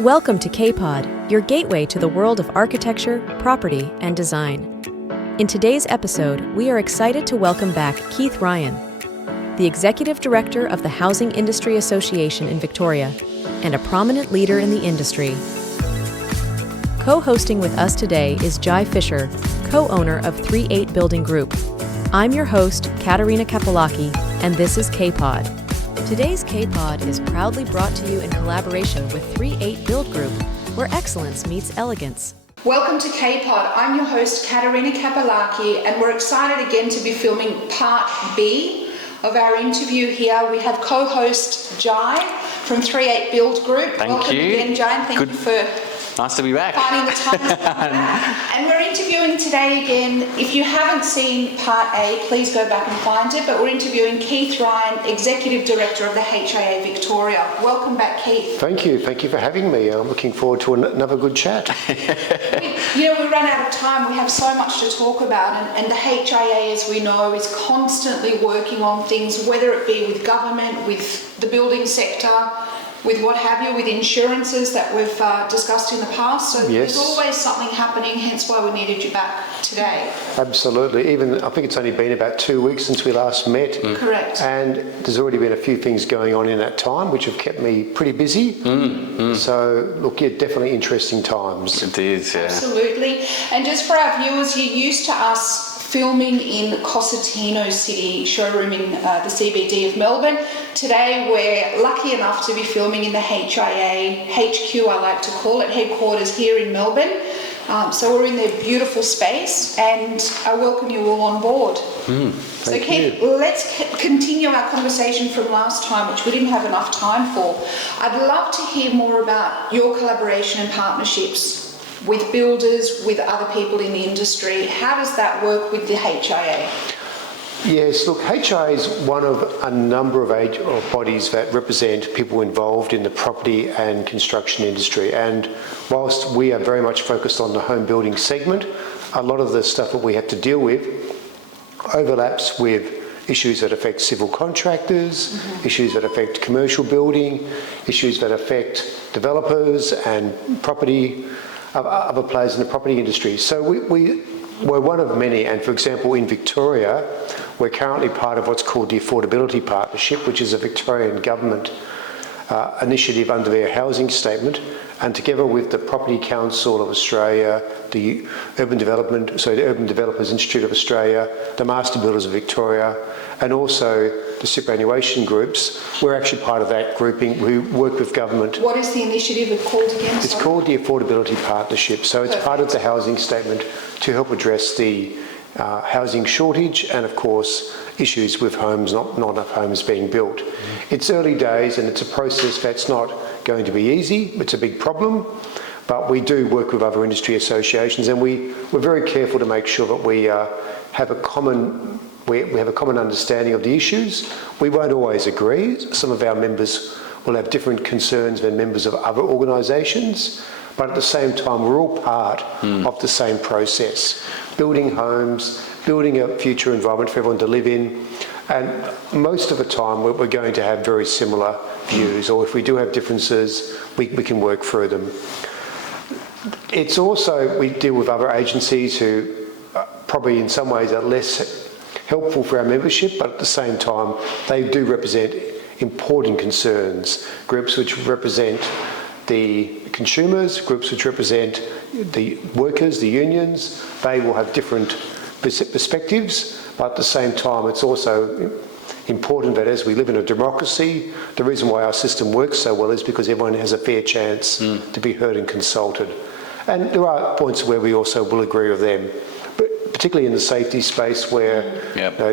Welcome to Kpod, your gateway to the world of architecture, property, and design. In today's episode, we are excited to welcome back Keith Ryan, the Executive Director of the Housing Industry Association in Victoria, and a prominent leader in the industry. Co-hosting with us today is Jai Fisher, co-owner of Three8 Building Group. I'm your host, Katerina Kapellaki, and this is Kpod. Today's Kpod is proudly brought to you in collaboration with Three8 Building Group, where excellence meets elegance. Welcome to Kpod. I'm your host, Katerina Kapellaki, and we're excited again to be filming part B of our interview here. We have co-host Jai from Three8 Building Group. Welcome again, Jai, and thank you for nice to be back. finding the time to come back. And we're interviewing today again. If you haven't seen part A, please go back and find it. But we're interviewing Keith Ryan, Executive Director of the HIA Victoria. Welcome back, Keith. Thank you. Thank you for having me. I'm looking forward to another good chat. We run out of time. We have so much to talk about. And the HIA, as we know, is constantly working on things, whether it be with government, with the building sector, with what have you, with insurances that we've discussed in the past. So Yes. There's always something happening, hence why we needed you back today. Absolutely. I think it's only been about 2 weeks since we last met. Correct. And there's already been a few things going on in that time, which have kept me pretty busy. So, look, yeah, definitely interesting times. It is, yeah. Absolutely. And just for our viewers, you're used to us filming in Cosentino City showroom in the CBD of Melbourne. Today we're lucky enough to be filming in the HIA HQ, I like to call it, headquarters here in Melbourne. So we're in their beautiful space, and I welcome you all on board. So Keith, let's continue our conversation from last time, which we didn't have enough time for. I'd love to hear more about your collaboration and partnerships with builders, with other people in the industry. How does that work with the HIA? Yes, look, HIA is one of a number of bodies that represent people involved in the property and construction industry. And whilst we are very much focused on the home building segment, a lot of the stuff that we have to deal with overlaps with issues that affect civil contractors, issues that affect commercial building, issues that affect developers and property, other players in the property industry. So we're one of many, and for example in Victoria we're currently part of what's called the Affordability Partnership, which is a Victorian government initiative under their housing statement, and together with the Property Council of Australia, the Urban Developers Institute of Australia, the Master Builders of Victoria, and also the superannuation groups, we're actually part of that grouping. We work with government. What is the initiative called again? It's called the Affordability Partnership. So it's part of the housing statement to help address the housing shortage and, of course, issues with homes, not enough homes being built. It's early days and it's a process that's not going to be easy. It's a big problem, but we do work with other industry associations, and we're very careful to make sure that we have a common understanding of the issues. We won't always agree. Some of our members will have different concerns than members of other organisations, but at the same time we're all part of the same process. Building homes, building a future environment for everyone to live in, and most of the time we're going to have very similar views, or if we do have differences, we can work through them. It's also, we deal with other agencies who probably in some ways are less helpful for our membership, but at the same time they do represent important concerns. Groups which represent the consumers, groups which represent the workers, the unions, they will have different perspectives, but at the same time it's also important that as we live in a democracy, the reason why our system works so well is because everyone has a fair chance to be heard and consulted. And there are points where we also will agree with them, but particularly in the safety space where,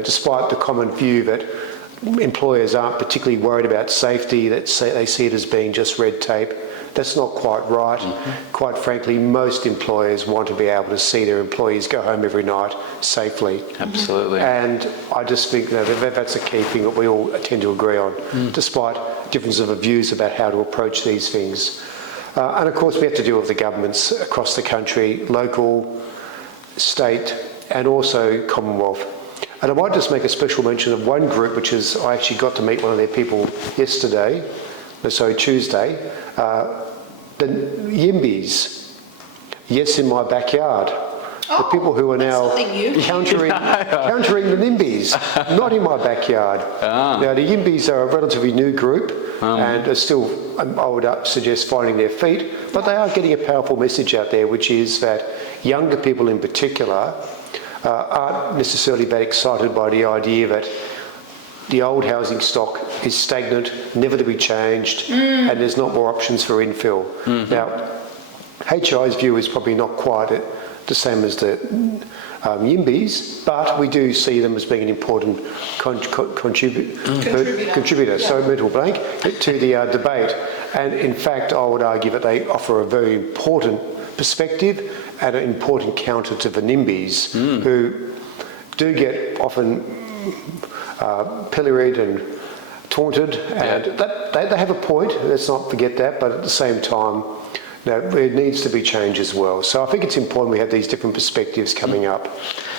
despite the common view that employers aren't particularly worried about safety, that they see it as being just red tape, that's not quite right. Quite frankly, most employers want to be able to see their employees go home every night safely. Absolutely. And I just think that's a key thing that we all tend to agree on, despite differences of views about how to approach these things. And of course we have to deal with the governments across the country, local, state, and also Commonwealth. And I might just make a special mention of one group, which is, I actually got to meet one of their people Tuesday, the Yimbys, yes, in my backyard. The people who are now countering the NIMBYs, not in my backyard. Now, the Yimbys are a relatively new group and are still, I would suggest, finding their feet, but they are getting a powerful message out there, which is that younger people in particular aren't necessarily that excited by the idea that the old housing stock is stagnant, never to be changed, and there's not more options for infill. Now, HI's view is probably not quite the same as the Yimbys, but we do see them as being an important contributor, so mental blank, to the debate. And in fact, I would argue that they offer a very important perspective and an important counter to the NIMBYs, who do get often pilloried and taunted, and they have a point, let's not forget that, but at the same time, there needs to be change as well. So I think it's important we have these different perspectives coming up.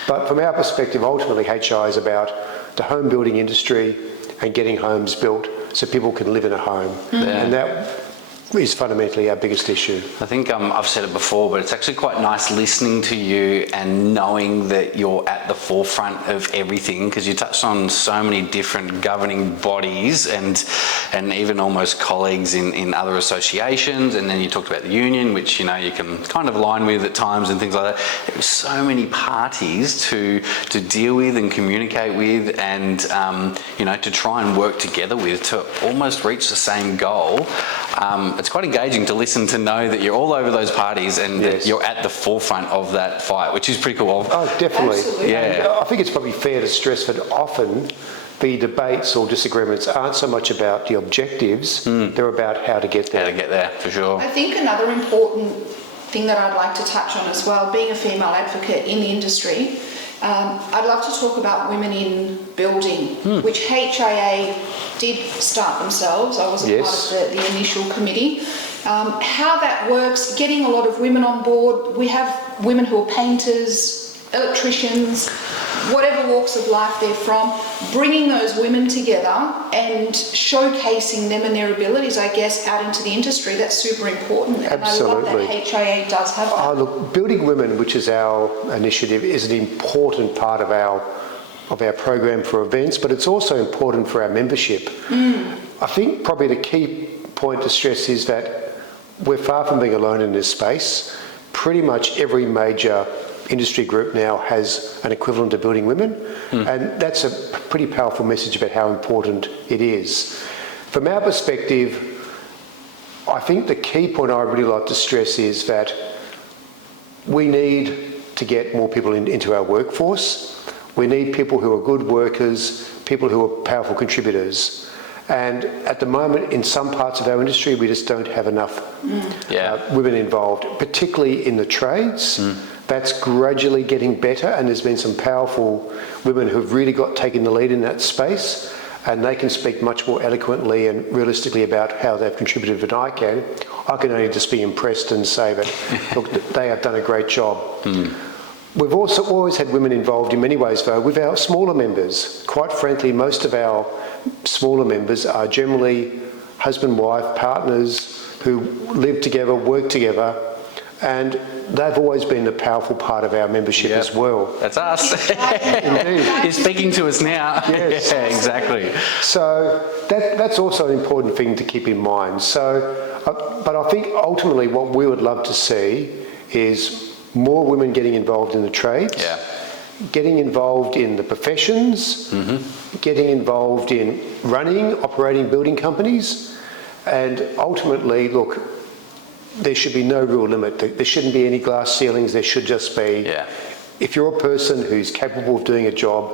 But from our perspective, ultimately HI is about the home building industry and getting homes built so people can live in a home. And that is fundamentally our biggest issue. I think I've said it before, but it's actually quite nice listening to you and knowing that you're at the forefront of everything, because you touched on so many different governing bodies and even almost colleagues in other associations, and then you talked about the union, which you can kind of align with at times and things like that. There's so many parties to deal with and communicate with, and to try and work together with to almost reach the same goal. It's quite engaging to listen to know that you're all over those parties and that you're at the forefront of that fight, which is pretty cool. Oh, definitely. Absolutely. Yeah. I think it's probably fair to stress that often the debates or disagreements aren't so much about the objectives, they're about how to get there. How to get there, for sure. I think another important thing that I'd like to touch on as well, being a female advocate in the industry, I'd love to talk about women in building, which HIA did start themselves. I wasn't part of the initial committee. How that works, getting a lot of women on board. We have women who are painters, electricians, whatever walks of life they're from, bringing those women together and showcasing them and their abilities, I guess, out into the industry. That's super important. Absolutely. And I love that HIA does have that. Look, Building Women, which is our initiative, is an important part of our program for events, but it's also important for our membership. I think probably the key point to stress is that we're far from being alone in this space. Pretty much every major industry group now has an equivalent to Building Women, and that's a pretty powerful message about how important it is. From our perspective, I think the key point I really like to stress is that we need to get more people into our workforce. We need people who are good workers, people who are powerful contributors. And at the moment, in some parts of our industry, we just don't have enough women involved, particularly in the trades. That's gradually getting better, and there's been some powerful women who've really taken the lead in that space, and they can speak much more eloquently and realistically about how they've contributed than I can. I can only just be impressed and say that, look, they have done a great job. We've also always had women involved in many ways, though, with our smaller members. Quite frankly, most of our smaller members are generally husband-wife partners who live together, work together, and they've always been a powerful part of our membership as well. That's us. Indeed. You're speaking to us now. Yes. Yeah, exactly. So that's also an important thing to keep in mind. So, but I think ultimately what we would love to see is more women getting involved in the trades, getting involved in the professions, getting involved in operating building companies, and ultimately, look, there should be no real limit. There shouldn't be any glass ceilings. There should just be, if you're a person who's capable of doing a job,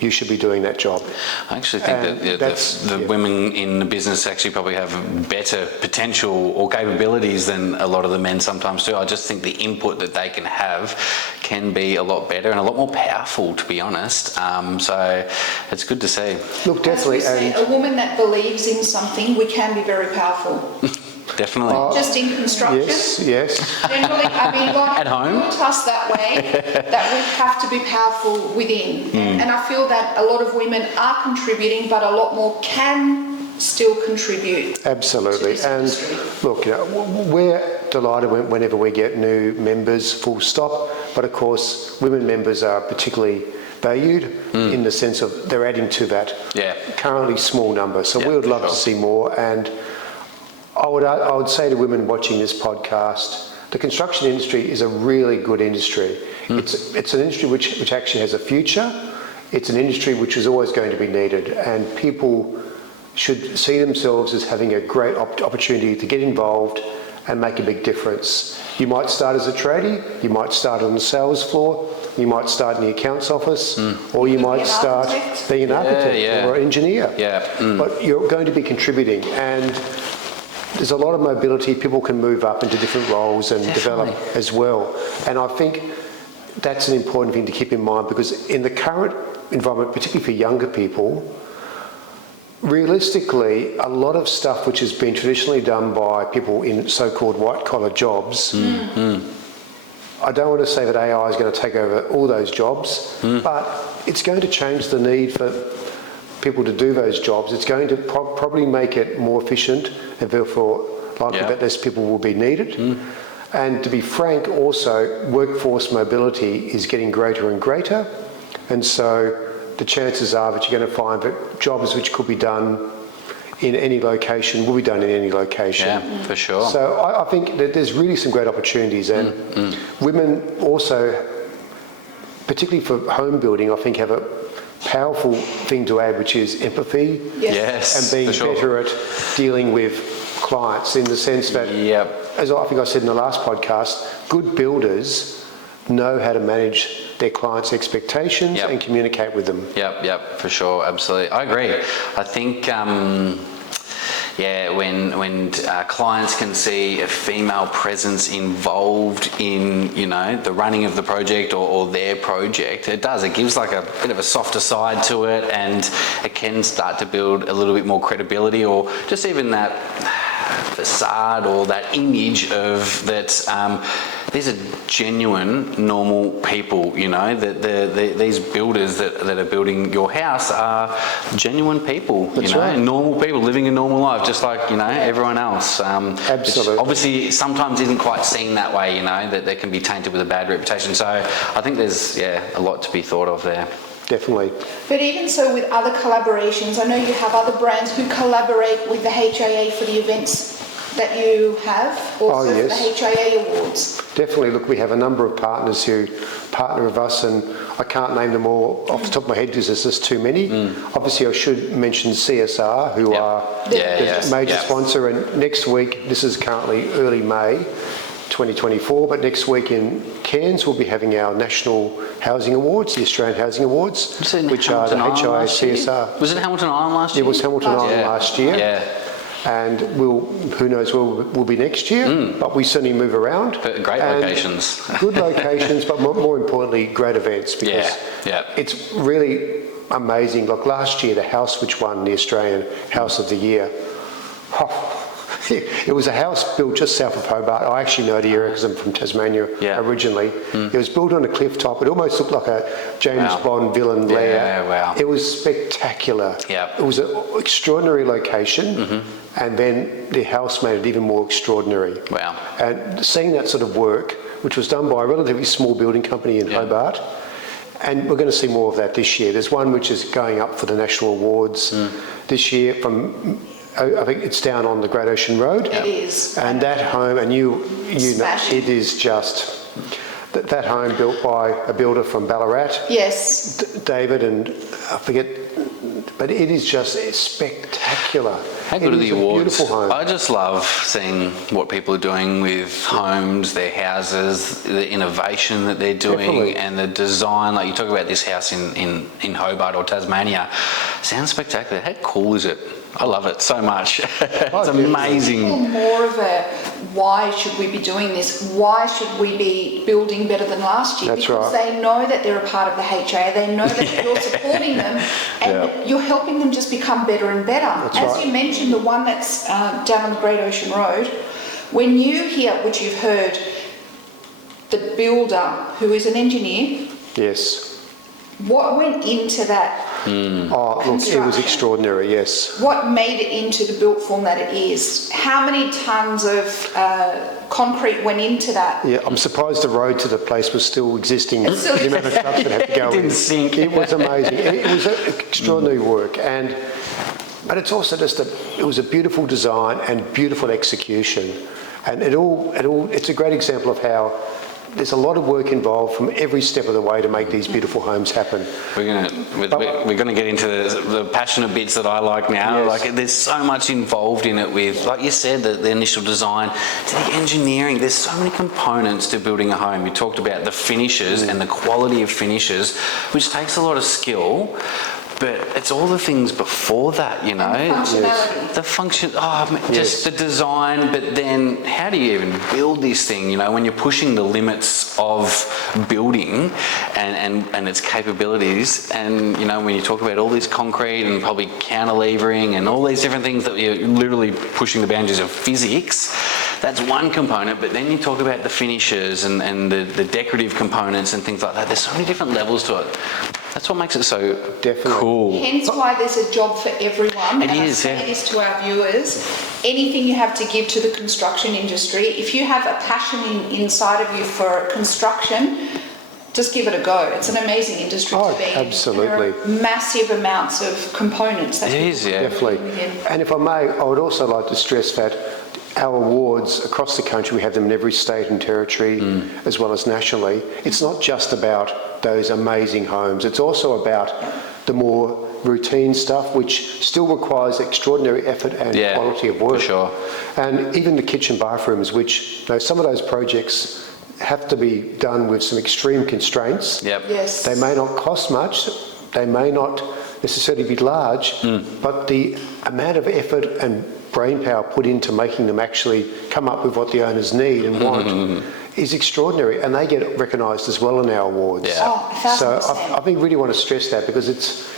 you should be doing that job. I actually think that the women in the business actually probably have better potential or capabilities than a lot of the men sometimes do. I just think the input that they can have can be a lot better and a lot more powerful, to be honest. So it's good to see. Look, definitely. As we say, a woman that believes in something, we can be very powerful. Definitely. Just in construction. Yes. Generally, I mean, God At home. built us that way, that we have to be powerful within. And I feel that a lot of women are contributing, but a lot more can still contribute. Absolutely. to this And industry. look, we're delighted whenever we get new members, full stop. But of course, women members are particularly valued in the sense of they're adding to that currently small number. So we would love to see more. And I would say to women watching this podcast, the construction industry is a really good industry. It's an industry which actually has a future. It's an industry which is always going to be needed, and people should see themselves as having a great opportunity to get involved and make a big difference. You might start as a tradie, you might start on the sales floor, you might start in the accounts office, or you might start being an architect or an engineer. But you're going to be contributing, and there's a lot of mobility. People can move up into different roles and develop as well. And I think that's an important thing to keep in mind, because in the current environment, particularly for younger people, realistically, a lot of stuff which has been traditionally done by people in so-called white-collar jobs, I don't want to say that AI is going to take over all those jobs, but it's going to change the need for people to do those jobs. It's going to probably make it more efficient, and therefore likely that less people will be needed. And to be frank, also, workforce mobility is getting greater and greater. And so the chances are that you're going to find that jobs which could be done in any location will be done in any location. Yeah, for sure. So I think that there's really some great opportunities, and women also, particularly for home building, I think have a powerful thing to add, which is empathy and being better at dealing with clients, in the sense that, as I think I said in the last podcast, good builders know how to manage their clients' expectations and communicate with them. For sure, absolutely. I agree. I think, when clients can see a female presence involved in, the running of the project or their project, it gives like a bit of a softer side to it, and it can start to build a little bit more credibility, or just even that facade or that image of that these are genuine, normal people, that these builders that are building your house are genuine people, normal people living a normal life, just like, everyone else. Absolutely. Which obviously sometimes isn't quite seen that way, that they can be tainted with a bad reputation. So I think there's, a lot to be thought of there. Definitely. But even so, with other collaborations, I know you have other brands who collaborate with the HIA for the events that you have, also for the HIA Awards. Definitely. Look, we have a number of partners who partner with us, and I can't name them all off the top of my head because there's just too many. Obviously, I should mention CSR, who are the major sponsor, and next week, this is currently early May 2024, but next week in Cairns we'll be having our National Housing Awards, the Australian Housing Awards, which are the HIA CSR. Was it Hamilton Island last year? It was Hamilton Island last year. And who knows where we'll be next year, but we certainly move around. Great locations. Good locations, but more importantly, great events, because it's really amazing. Like last year, the house which won the Australian House of the Year, it was a house built just south of Hobart. I actually know the area because I'm from Tasmania originally. It was built on a cliff top. It almost looked like a James Bond villain lair. It was spectacular. It was an extraordinary location, and then the house made it even more extraordinary. And seeing that sort of work, which was done by a relatively small building company in Hobart, and we're going to see more of that this year. There's one which is going up for the National Awards this year from... I think it's down on the Great Ocean Road. It is. And that home, and you know, it is just, that home built by a builder from Ballarat. Yes. David, and I forget, but it is just spectacular. How good are the awards? Beautiful home. I just love seeing what people are doing with homes, their houses, the innovation that they're doing, and the design. Like you talk about this house in Hobart or Tasmania, sounds spectacular. How cool is it? I love it so much. It's amazing. More of a, why should we be doing this? Why should we be building better than last year? Because they know that they're a part of the HIA. They know that you're supporting them, and you're helping them just become better and better. As you mentioned, the one that's down on the Great Ocean Road, when you hear, which you've heard, the builder, who is an engineer. Yes. What went into that Oh, look, it was Construction. extraordinary, yes. What made it into the built form that it is? How many tons of concrete went into that? Yeah, I'm surprised the road to the place was still existing. It's still The amount of trucks that had to go It didn't in. sink. It was amazing. It was extraordinary work, but it's also just it was a beautiful design and beautiful execution, and it's a great example of how there's a lot of work involved from every step of the way to make these beautiful homes happen. We're gonna get into the passionate bits that I like now. Yes. Like, there's so much involved in it with, like you said, the initial design to the engineering. There's so many components to building a home. You talked about the finishes and the quality of finishes, which takes a lot of skill. But it's all the things before that, you know. Functionality. The function, just the design, but then how do you even build this thing, you know, when you're pushing the limits of building and its capabilities, and, you know, when you talk about all this concrete and probably cantilevering and all these different things that you're literally pushing the boundaries of physics, that's one component, but then you talk about the finishes and the decorative components and things like that. There's so many different levels to it. That's what makes it so cool. Hence why there's a job for everyone. It and is, I say this to our viewers, anything you have to give to the construction industry, if you have a passion inside of you for construction, just give it a go. It's an amazing industry to be in. Absolutely. There are massive amounts of components. It is, yeah. Definitely. And if I may, I would also like to stress that our awards across the country, we have them in every state and territory as well as nationally. It's not just about those amazing homes. It's also about the more routine stuff, which still requires extraordinary effort and quality of work. For sure. And even the kitchen bathrooms, which, you know, some of those projects have to be done with some extreme constraints. Yep. Yes. They may not cost much, they may not necessarily be large, but the amount of effort and brain power put into making them actually come up with what the owners need and want is extraordinary, and they get recognised as well in our awards. Yeah. Oh, So 1000%. I think really want to stress that, because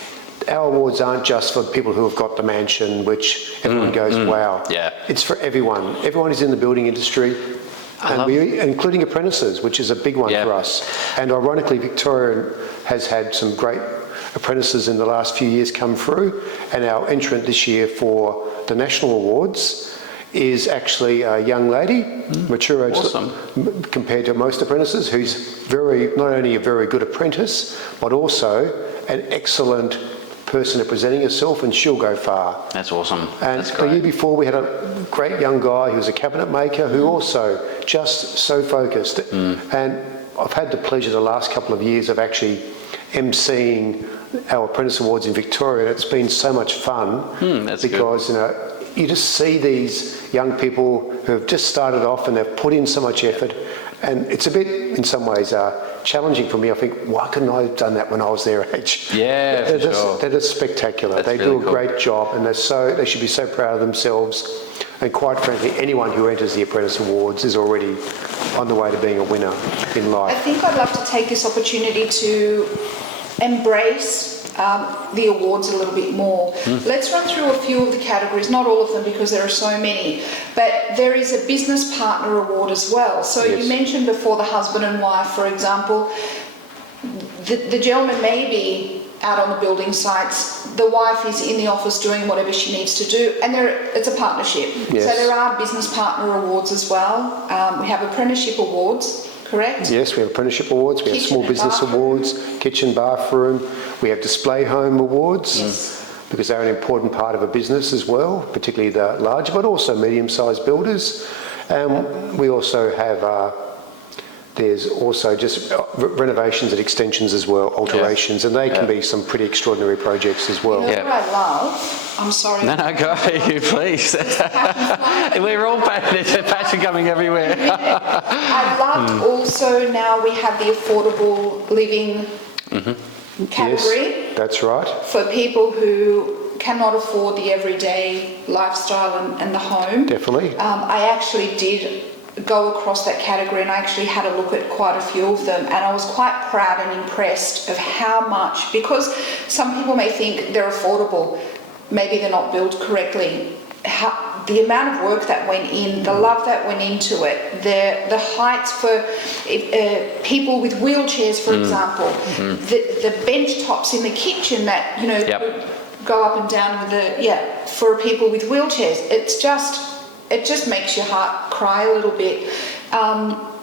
our awards aren't just for people who have got the mansion, which everyone goes, wow. Yeah. It's for everyone. Everyone is in the building industry, including apprentices, which is a big one for us. And ironically, Victoria has had some great apprentices in the last few years come through, and our entrant this year for the national awards is actually a young lady, mature age compared to most apprentices, who's not only a very good apprentice, but also an excellent person at presenting herself, and she'll go far. That's awesome. And That's the great. year before, we had a great young guy who was a cabinet maker who also just so focused. And I've had the pleasure the last couple of years of actually emceeing our Apprentice Awards in Victoria. It's been so much fun because, you know, you just see these young people who have just started off and they've put in so much effort, and it's a bit, in some ways, challenging for me. I think, why couldn't I have done that when I was their age? Yeah, they're for just, sure. They're just spectacular. That's they really do a cool. great job, and they should be so proud of themselves. And quite frankly, anyone who enters the Apprentice Awards is already on the way to being a winner in I life. think I'd love to take this opportunity to embrace the awards a little bit more. Let's run through a few of the categories, not all of them because there are so many, but there is a business partner award as well. So you mentioned before the husband and wife, for example. The gentleman may be out on the building sites, the wife is in the office doing whatever she needs to do, and it's a partnership. Yes. So there are business partner awards as well. We have apprenticeship awards, correct? Yes, we have apprenticeship awards, we have Kitchen small and business bathroom. awards, kitchen, bathroom, we have display home awards, because they're an important part of a business as well, particularly the larger, but also medium-sized builders. And we also have, there's also just renovations and extensions as well, alterations, and they can be some pretty extraordinary projects as well. You know what I love? I'm sorry. No, go, you please. We're all passionate. There's a passion coming everywhere. I love also now we have the affordable living category Yes, that's right. for people who cannot afford the everyday lifestyle and the home. Definitely. I actually did go across that category, and I actually had a look at quite a few of them, and I was quite proud and impressed of how much, because some people may think they're affordable, maybe they're not built correctly, the amount of work that went in, the love that went into it, the heights for people with wheelchairs, for example, the bench tops in the kitchen that, you know, go up and down with for people with wheelchairs. It just makes your heart cry a little bit.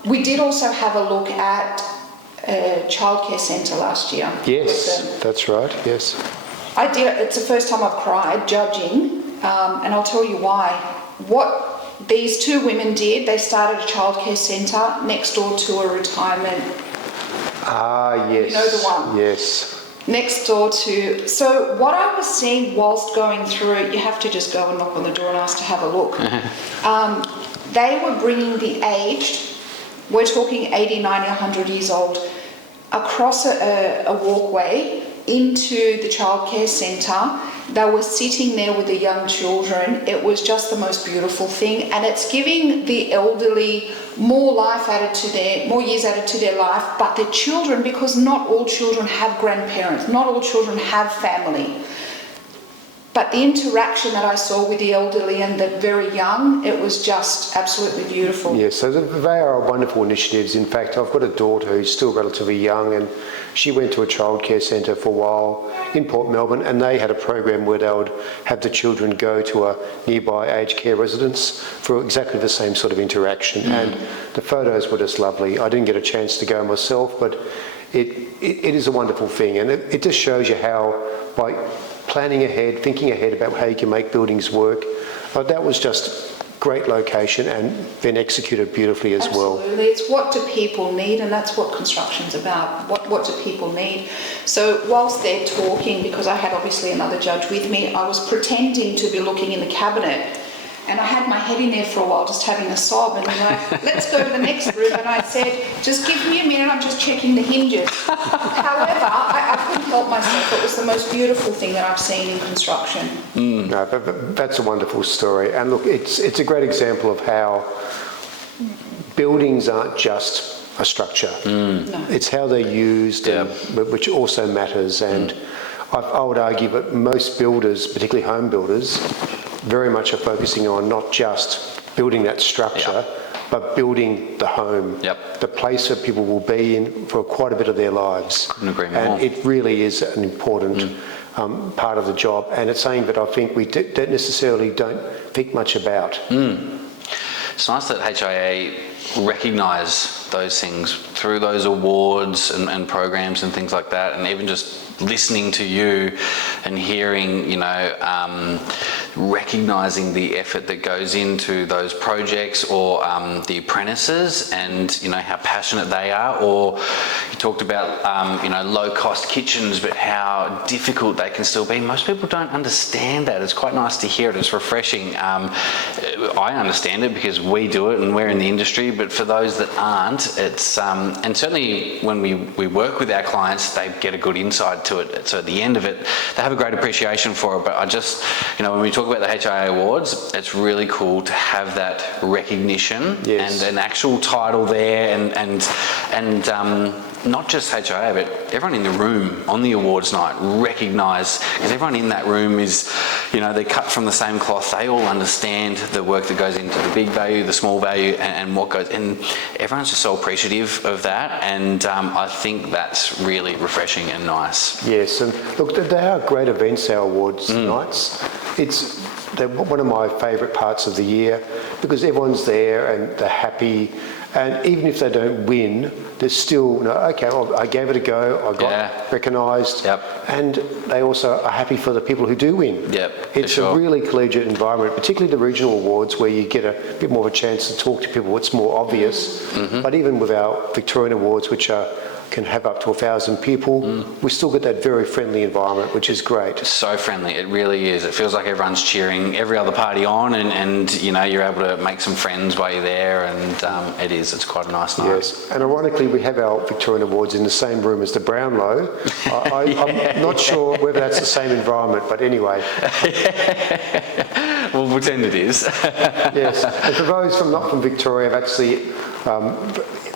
We did also have a look at a childcare centre last year. Yes, that's right, yes. I did. It's the first time I've cried judging, and I'll tell you why. What these two women did, they started a childcare centre next door to a retirement. Ah, yes. You know the one? Yes. Next door to... So what I was seeing whilst going through it, you have to just go and knock on the door and ask to have a look. They were bringing the aged, we're talking 80, 90, 100 years old, across a walkway into the childcare centre. They were sitting there with the young children. It was just the most beautiful thing, and it's giving the elderly more years added to their life, but the children, because not all children have grandparents, not all children have family. But the interaction that I saw with the elderly and the very young, it was just absolutely beautiful. Yes, so they are wonderful initiatives. In fact, I've got a daughter who's still relatively young, and she went to a childcare centre for a while in Port Melbourne, and they had a program where they would have the children go to a nearby aged care residence for exactly the same sort of interaction. And the photos were just lovely. I didn't get a chance to go myself, but it is a wonderful thing, and it just shows you how, by planning ahead, thinking ahead about how you can make buildings work, that was just great location and then executed beautifully as well. Absolutely. It's what do people need, and that's what construction's about. What do people need? So whilst they're talking, because I had obviously another judge with me, I was pretending to be looking in the cabinet, and I had my head in there for a while just having a sob, and they're like, let's go to the next room, and I said, just give me a minute, I'm just checking the hinges. However, I couldn't help myself. It was the most beautiful thing that I've seen in construction. No, that's a wonderful story, and look, it's a great example of how buildings aren't just a structure. No. It's how they're used, which also matters, and I would argue that most builders, particularly home builders, very much are focusing on not just building that structure, but building the home, the place that people will be in for quite a bit of their lives. Couldn't agree more. And it really is an important part of the job, and it's something that I think we don't think much about. It's nice that HIA recognise those things through those awards and programs and things like that, and even just listening to you and hearing, you know, recognising the effort that goes into those projects, or the apprentices, and you know how passionate they are. Or you talked about you know, low cost kitchens, but how difficult they can still be. Most people don't understand that. It's quite nice to hear it. It's refreshing. I understand it because we do it and we're in the industry, but for those that aren't, it's and certainly when we work with our clients, they get a good insight to it. So at the end of it, they have a great appreciation for it. But I just, you know, when we talk about the HIA awards, it's really cool to have that recognition and an actual title there, and not just HIA, but everyone in the room on the awards night recognise, because everyone in that room is, you know, they're cut from the same cloth. They all understand the work that goes into the big value, the small value, and what goes, and everyone's just so appreciative of that, and I think that's really refreshing and nice. Yes, and look, they are great events, our awards nights. They're one of my favourite parts of the year, because everyone's there and they're happy, and even if they don't win, they're still, okay, well, I gave it a go, I got recognised, and they also are happy for the people who do win. It's a really collegiate environment, particularly the regional awards, where you get a bit more of a chance to talk to people. It's more obvious, but even with our Victorian awards, which can have up to 1,000 people, we still get that very friendly environment, which is great. So friendly, it really is. It feels like everyone's cheering every other party on, and you know, you're able to make some friends while you're there, and it's quite a nice night. Yes, and ironically, we have our Victorian awards in the same room as the Brownlow. I'm not sure whether that's the same environment, but anyway. We'll pretend it is. Yes, and for those not from Victoria, have actually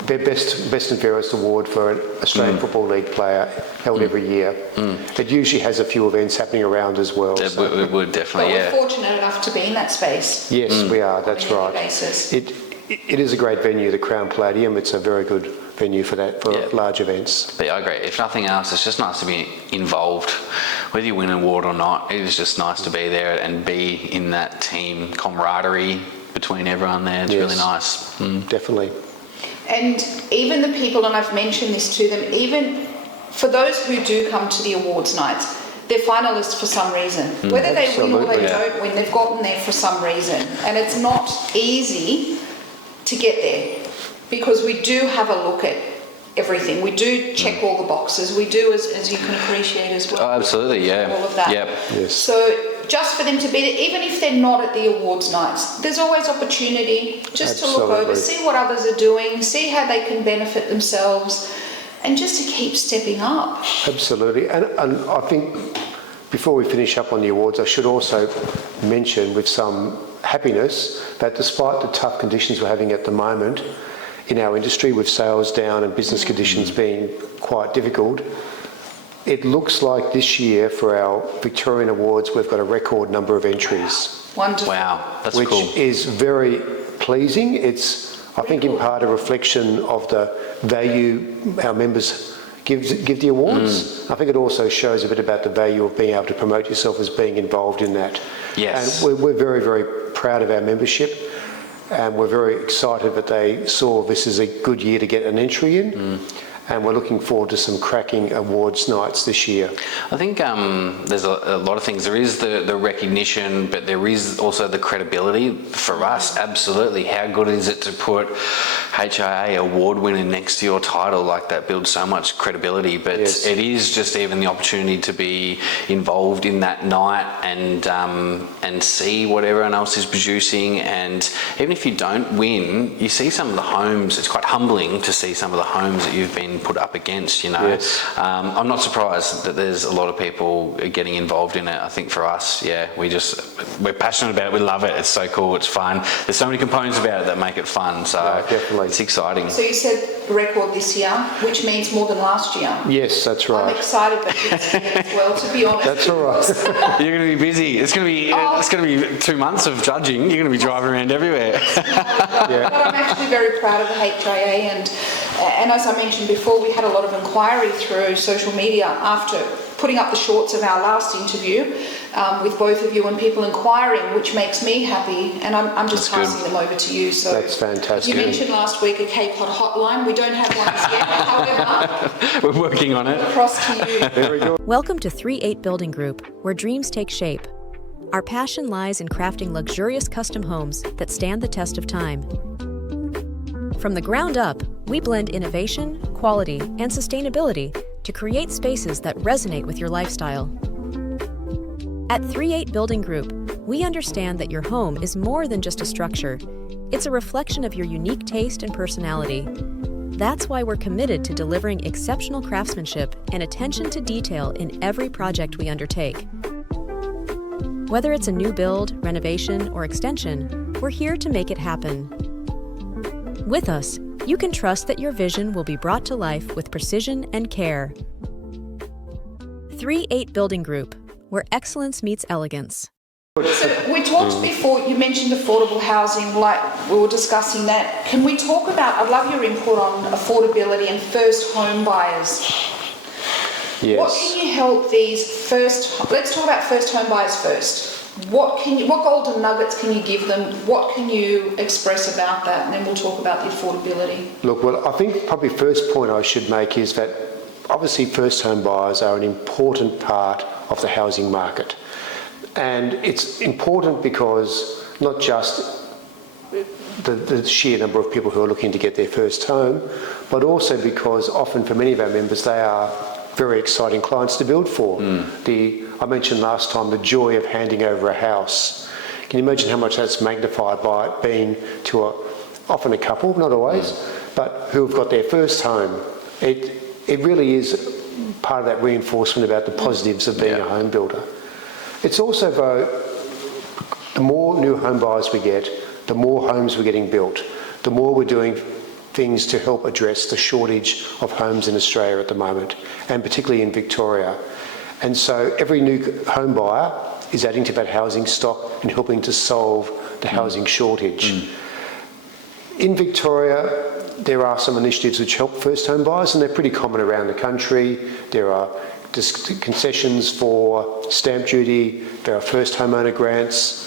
their best and fairest award for an Australian Football League player held every year. It usually has a few events happening around as well. It would definitely, But we're fortunate enough to be in that space. Yes, we are. That's on a right. daily basis. It is a great venue, the Crown Palladium. It's a very good venue for large events. But I agree. If nothing else, it's just nice to be involved. Whether you win an award or not, it is just nice to be there and be in that team camaraderie between everyone there. It's really nice. Definitely. And even the people, and I've mentioned this to them, even for those who do come to the awards nights, they're finalists for some reason. Whether they win or they don't win, they've gotten there for some reason. And it's not easy to get there because we do have a look at everything. We do check all the boxes. We do, as you can appreciate as well. Oh, absolutely, yeah. All of that. Yep. Yes. So just for them to be there, even if they're not at the awards nights, there's always opportunity just to look over, see what others are doing, see how they can benefit themselves, and just to keep stepping up. Absolutely. And I think before we finish up on the awards, I should also mention with some happiness that despite the tough conditions we're having at the moment in our industry, with sales down and business conditions being quite difficult, it looks like this year for our Victorian Awards we've got a record number of entries. Wonderful. Wow, that's which cool. is very pleasing. It's, I think, in part a reflection of the value our members give the awards. I think it also shows a bit about the value of being able to promote yourself as being involved in that. Yes. And we're very, very proud of our membership, and we're very excited that they saw this as a good year to get an entry in. And we're looking forward to some cracking awards nights this year. I think there's a lot of things. There is the recognition, but there is also the credibility. For us, absolutely. How good is it to put HIA award winner next to your title? Like, that builds so much credibility. But it is just even the opportunity to be involved in that night and see what everyone else is producing. And even if you don't win, you see some of the homes. It's quite humbling to see some of the homes that you've been put up against, you know. Yes. I'm not surprised that there's a lot of people getting involved in it. I think for us, we're passionate about it. We love it. It's so cool. It's fun. There's so many components about it that make it fun. So definitely. It's exciting. So you said record this year, which means more than last year. Yes, that's right. I'm excited about this year as well, to be honest. That's all right. You're going to be busy. It's going to be 2 months of judging. You're going to be driving around everywhere. But I'm actually very proud of the HIA, and as I mentioned before, we had a lot of inquiry through social media after putting up the shorts of our last interview with both of you, and people inquiring, which makes me happy, and I'm just passing them over to you. So that's fantastic. You mentioned last week a Kpod hotline. We don't have one as yet, however. We're working on it. Across to you. There we go. Welcome to Three8 Building Group, where dreams take shape. Our passion lies in crafting luxurious custom homes that stand the test of time. From the ground up, we blend innovation, quality, and sustainability to create spaces that resonate with your lifestyle. At Three8 Building Group, we understand that your home is more than just a structure. It's a reflection of your unique taste and personality. That's why we're committed to delivering exceptional craftsmanship and attention to detail in every project we undertake. Whether it's a new build, renovation, or extension, we're here to make it happen. With us, you can trust that your vision will be brought to life with precision and care. Three8 Building Group, where excellence meets elegance. So we talked before, you mentioned affordable housing, like we were discussing that. Can we talk about, I'd love your input on affordability and first home buyers. Yes. What can you help these let's talk about first home buyers first. What golden nuggets can you give them? What can you express about that? And then we'll talk about the affordability. Look, well, I think probably first point I should make is that obviously first home buyers are an important part of the housing market. And it's important because not just the sheer number of people who are looking to get their first home, but also because often for many of our members, they are very exciting clients to build for. I mentioned last time the joy of handing over a house. Can you imagine how much that's magnified by it being to often a couple, not always, but who have got their first home? It really is part of that reinforcement about the positives of being a home builder. It's also, though, the more new home buyers we get, the more homes we're getting built, the more we're doing things to help address the shortage of homes in Australia at the moment, and particularly in Victoria. And so every new home buyer is adding to that housing stock and helping to solve the housing shortage. In Victoria, there are some initiatives which help first home buyers, and they're pretty common around the country. There are concessions for stamp duty, there are first homeowner grants.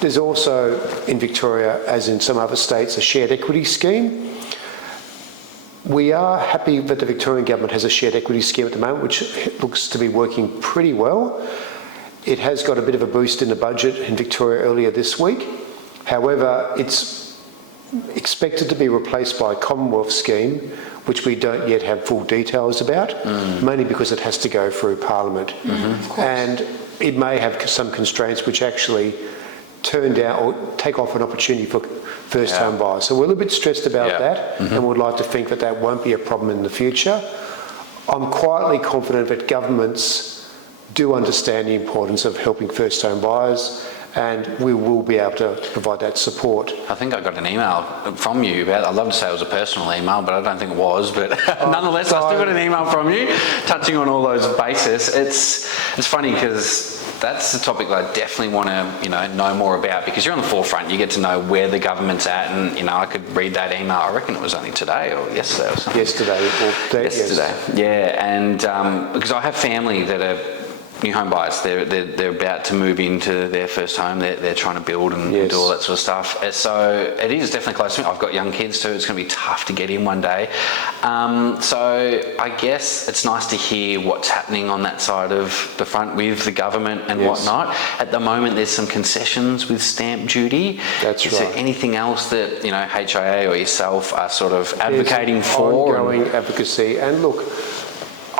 There's also, in Victoria, as in some other states, a shared equity scheme. We are happy that the Victorian government has a shared equity scheme at the moment, which looks to be working pretty well. It has got a bit of a boost in the budget in Victoria earlier this week. However, it's expected to be replaced by a Commonwealth scheme, which we don't yet have full details about, mainly because it has to go through Parliament. And it may have some constraints which actually turn down or take off an opportunity for first home buyers. So we're a little bit stressed about that, and would like to think that that won't be a problem in the future. I'm quietly confident that governments do understand the importance of helping first home buyers, and we will be able to provide that support. I think I got an email from you about, I'd love to say it was a personal email, but I don't think it was, but nonetheless, I still got an email from you touching on all those bases. It's funny because that's the topic that I definitely want to, know more about, because you're on the forefront. You get to know where the government's at, and I could read that email. I reckon it was only today or yesterday or something. Yesterday. Yes. Yeah, and because I have family that are new home buyers. They're about to move into their first home. They're trying to build and do all that sort of stuff. So it is definitely close to me. I've got young kids too. It's going to be tough to get in one day. So I guess it's nice to hear what's happening on that side of the front with the government and whatnot. At the moment, there's some concessions with stamp duty. That's right. Is there anything else that HIA or yourself are sort of advocating for? Ongoing advocacy. And look,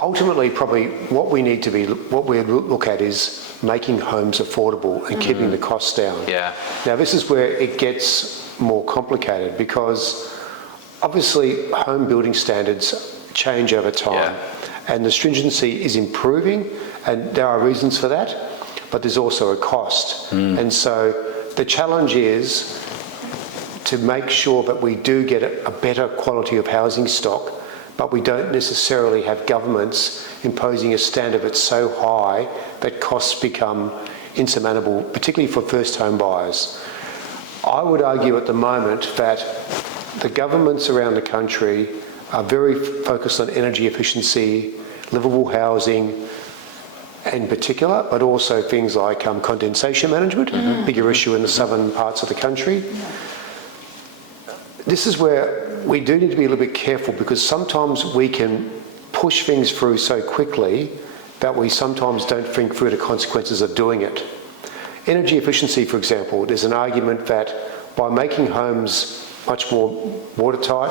ultimately, probably what we look at is making homes affordable and keeping the costs down. Yeah. Now, this is where it gets more complicated, because obviously home building standards change over time, and the stringency is improving, and there are reasons for that, but there's also a cost. And so the challenge is to make sure that we do get a better quality of housing stock, but we don't necessarily have governments imposing a standard that's so high that costs become insurmountable, particularly for first home buyers. I would argue at the moment that the governments around the country are very focused on energy efficiency, livable housing in particular, but also things like condensation management, bigger issue in the southern parts of the country. This is where we do need to be a little bit careful, because sometimes we can push things through so quickly that we sometimes don't think through the consequences of doing it. Energy efficiency, for example, there's an argument that by making homes much more watertight,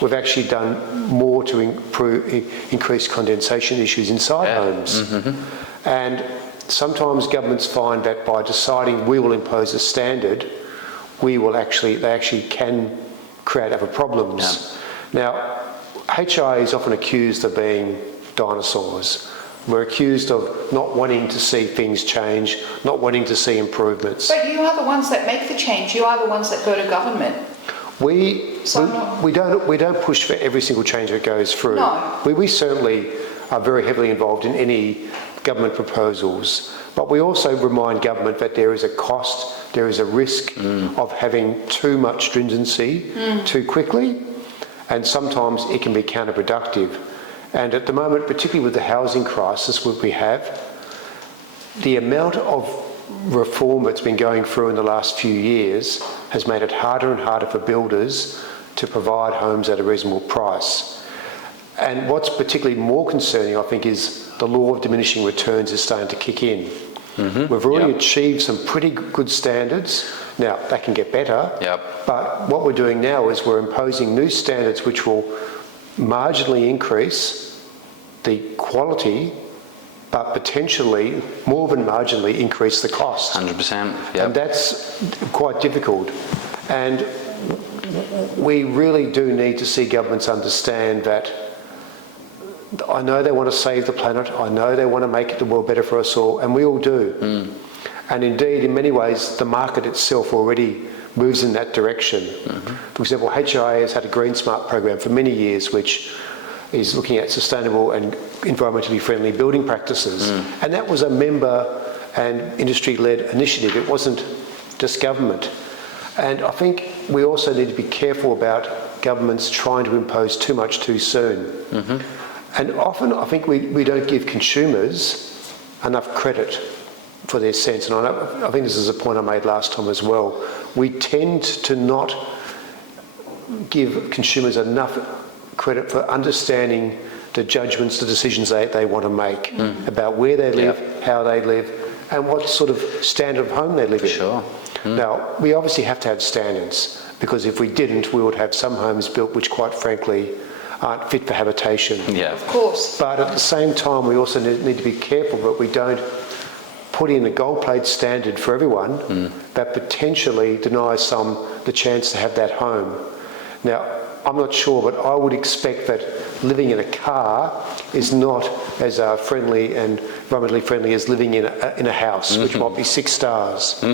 we've actually done more to increase condensation issues inside homes. And sometimes governments find that by deciding we will impose a standard, they actually can create other problems. Now, HIA is often accused of being dinosaurs. We're accused of not wanting to see things change, not wanting to see improvements. But you are the ones that make the change. You are the ones that go to government. We don't push for every single change that goes through. No. We certainly are very heavily involved in any government proposals, but we also remind government that there is a cost, there is a risk of having too much stringency too quickly, and sometimes it can be counterproductive. And at the moment, particularly with the housing crisis that we have, the amount of reform that's been going through in the last few years has made it harder and harder for builders to provide homes at a reasonable price. And what's particularly more concerning, I think, is the law of diminishing returns is starting to kick in. We've already achieved some pretty good standards. Now, that can get better, but what we're doing now is we're imposing new standards which will marginally increase the quality, but potentially more than marginally increase the cost. 100%. And that's quite difficult. And we really do need to see governments understand that. I know they want to save the planet. I know they want to make the world better for us all, and we all do. And indeed, in many ways, the market itself already moves in that direction. For example, HIA has had a Green Smart program for many years, which is looking at sustainable and environmentally friendly building practices. And that was a member and industry-led initiative. It wasn't just government. And I think we also need to be careful about governments trying to impose too much too soon. And often I think we don't give consumers enough credit for their sense. And I think this is a point I made last time as well. We tend to not give consumers enough credit for understanding the judgments, the decisions they want to make about where they live, how they live, and what sort of standard of home they live in. Sure. Now, we obviously have to have standards, because if we didn't, we would have some homes built which, quite frankly, aren't fit for habitation. Yeah. Of course. But at the same time, we also need to be careful that we don't put in a gold-plated standard for everyone that potentially denies some the chance to have that home. Now, I'm not sure, but I would expect that living in a car is not as friendly and environmentally friendly as living in a house, which might be 6 stars,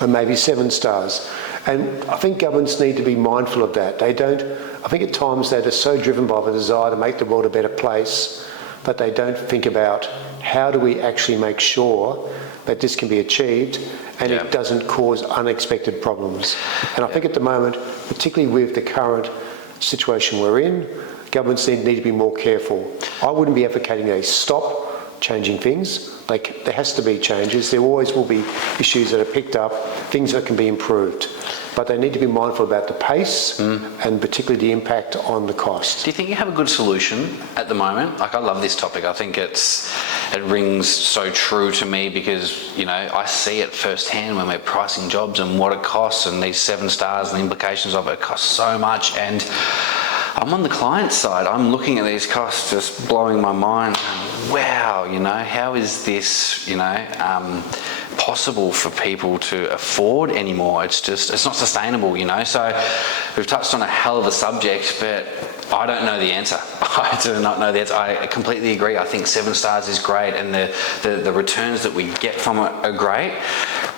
or maybe 7 stars. And I think governments need to be mindful of that. They don't, I think at times they're just so driven by the desire to make the world a better place that they don't think about how do we actually make sure that this can be achieved and it doesn't cause unexpected problems. And I think at the moment, particularly with the current situation we're in, governments need to be more careful. I wouldn't be advocating they stop changing things. There has to be changes. There always will be issues that are picked up, things that can be improved. But they need to be mindful about the pace and particularly the impact on the cost. Do you think you have a good solution at the moment? Like, I love this topic. I think it rings so true to me because, you know, I see it firsthand when we're pricing jobs and what it costs, and these 7 stars and the implications of it cost so much. And I'm on the client side. I'm looking at these costs, just blowing my mind. Wow, you know, how is this, you know, possible for people to afford anymore? It's not sustainable, you know. So we've touched on a hell of a subject, but I don't know the answer. I do not know the answer. I completely agree. I think 7 stars is great, and the returns that we get from it are great.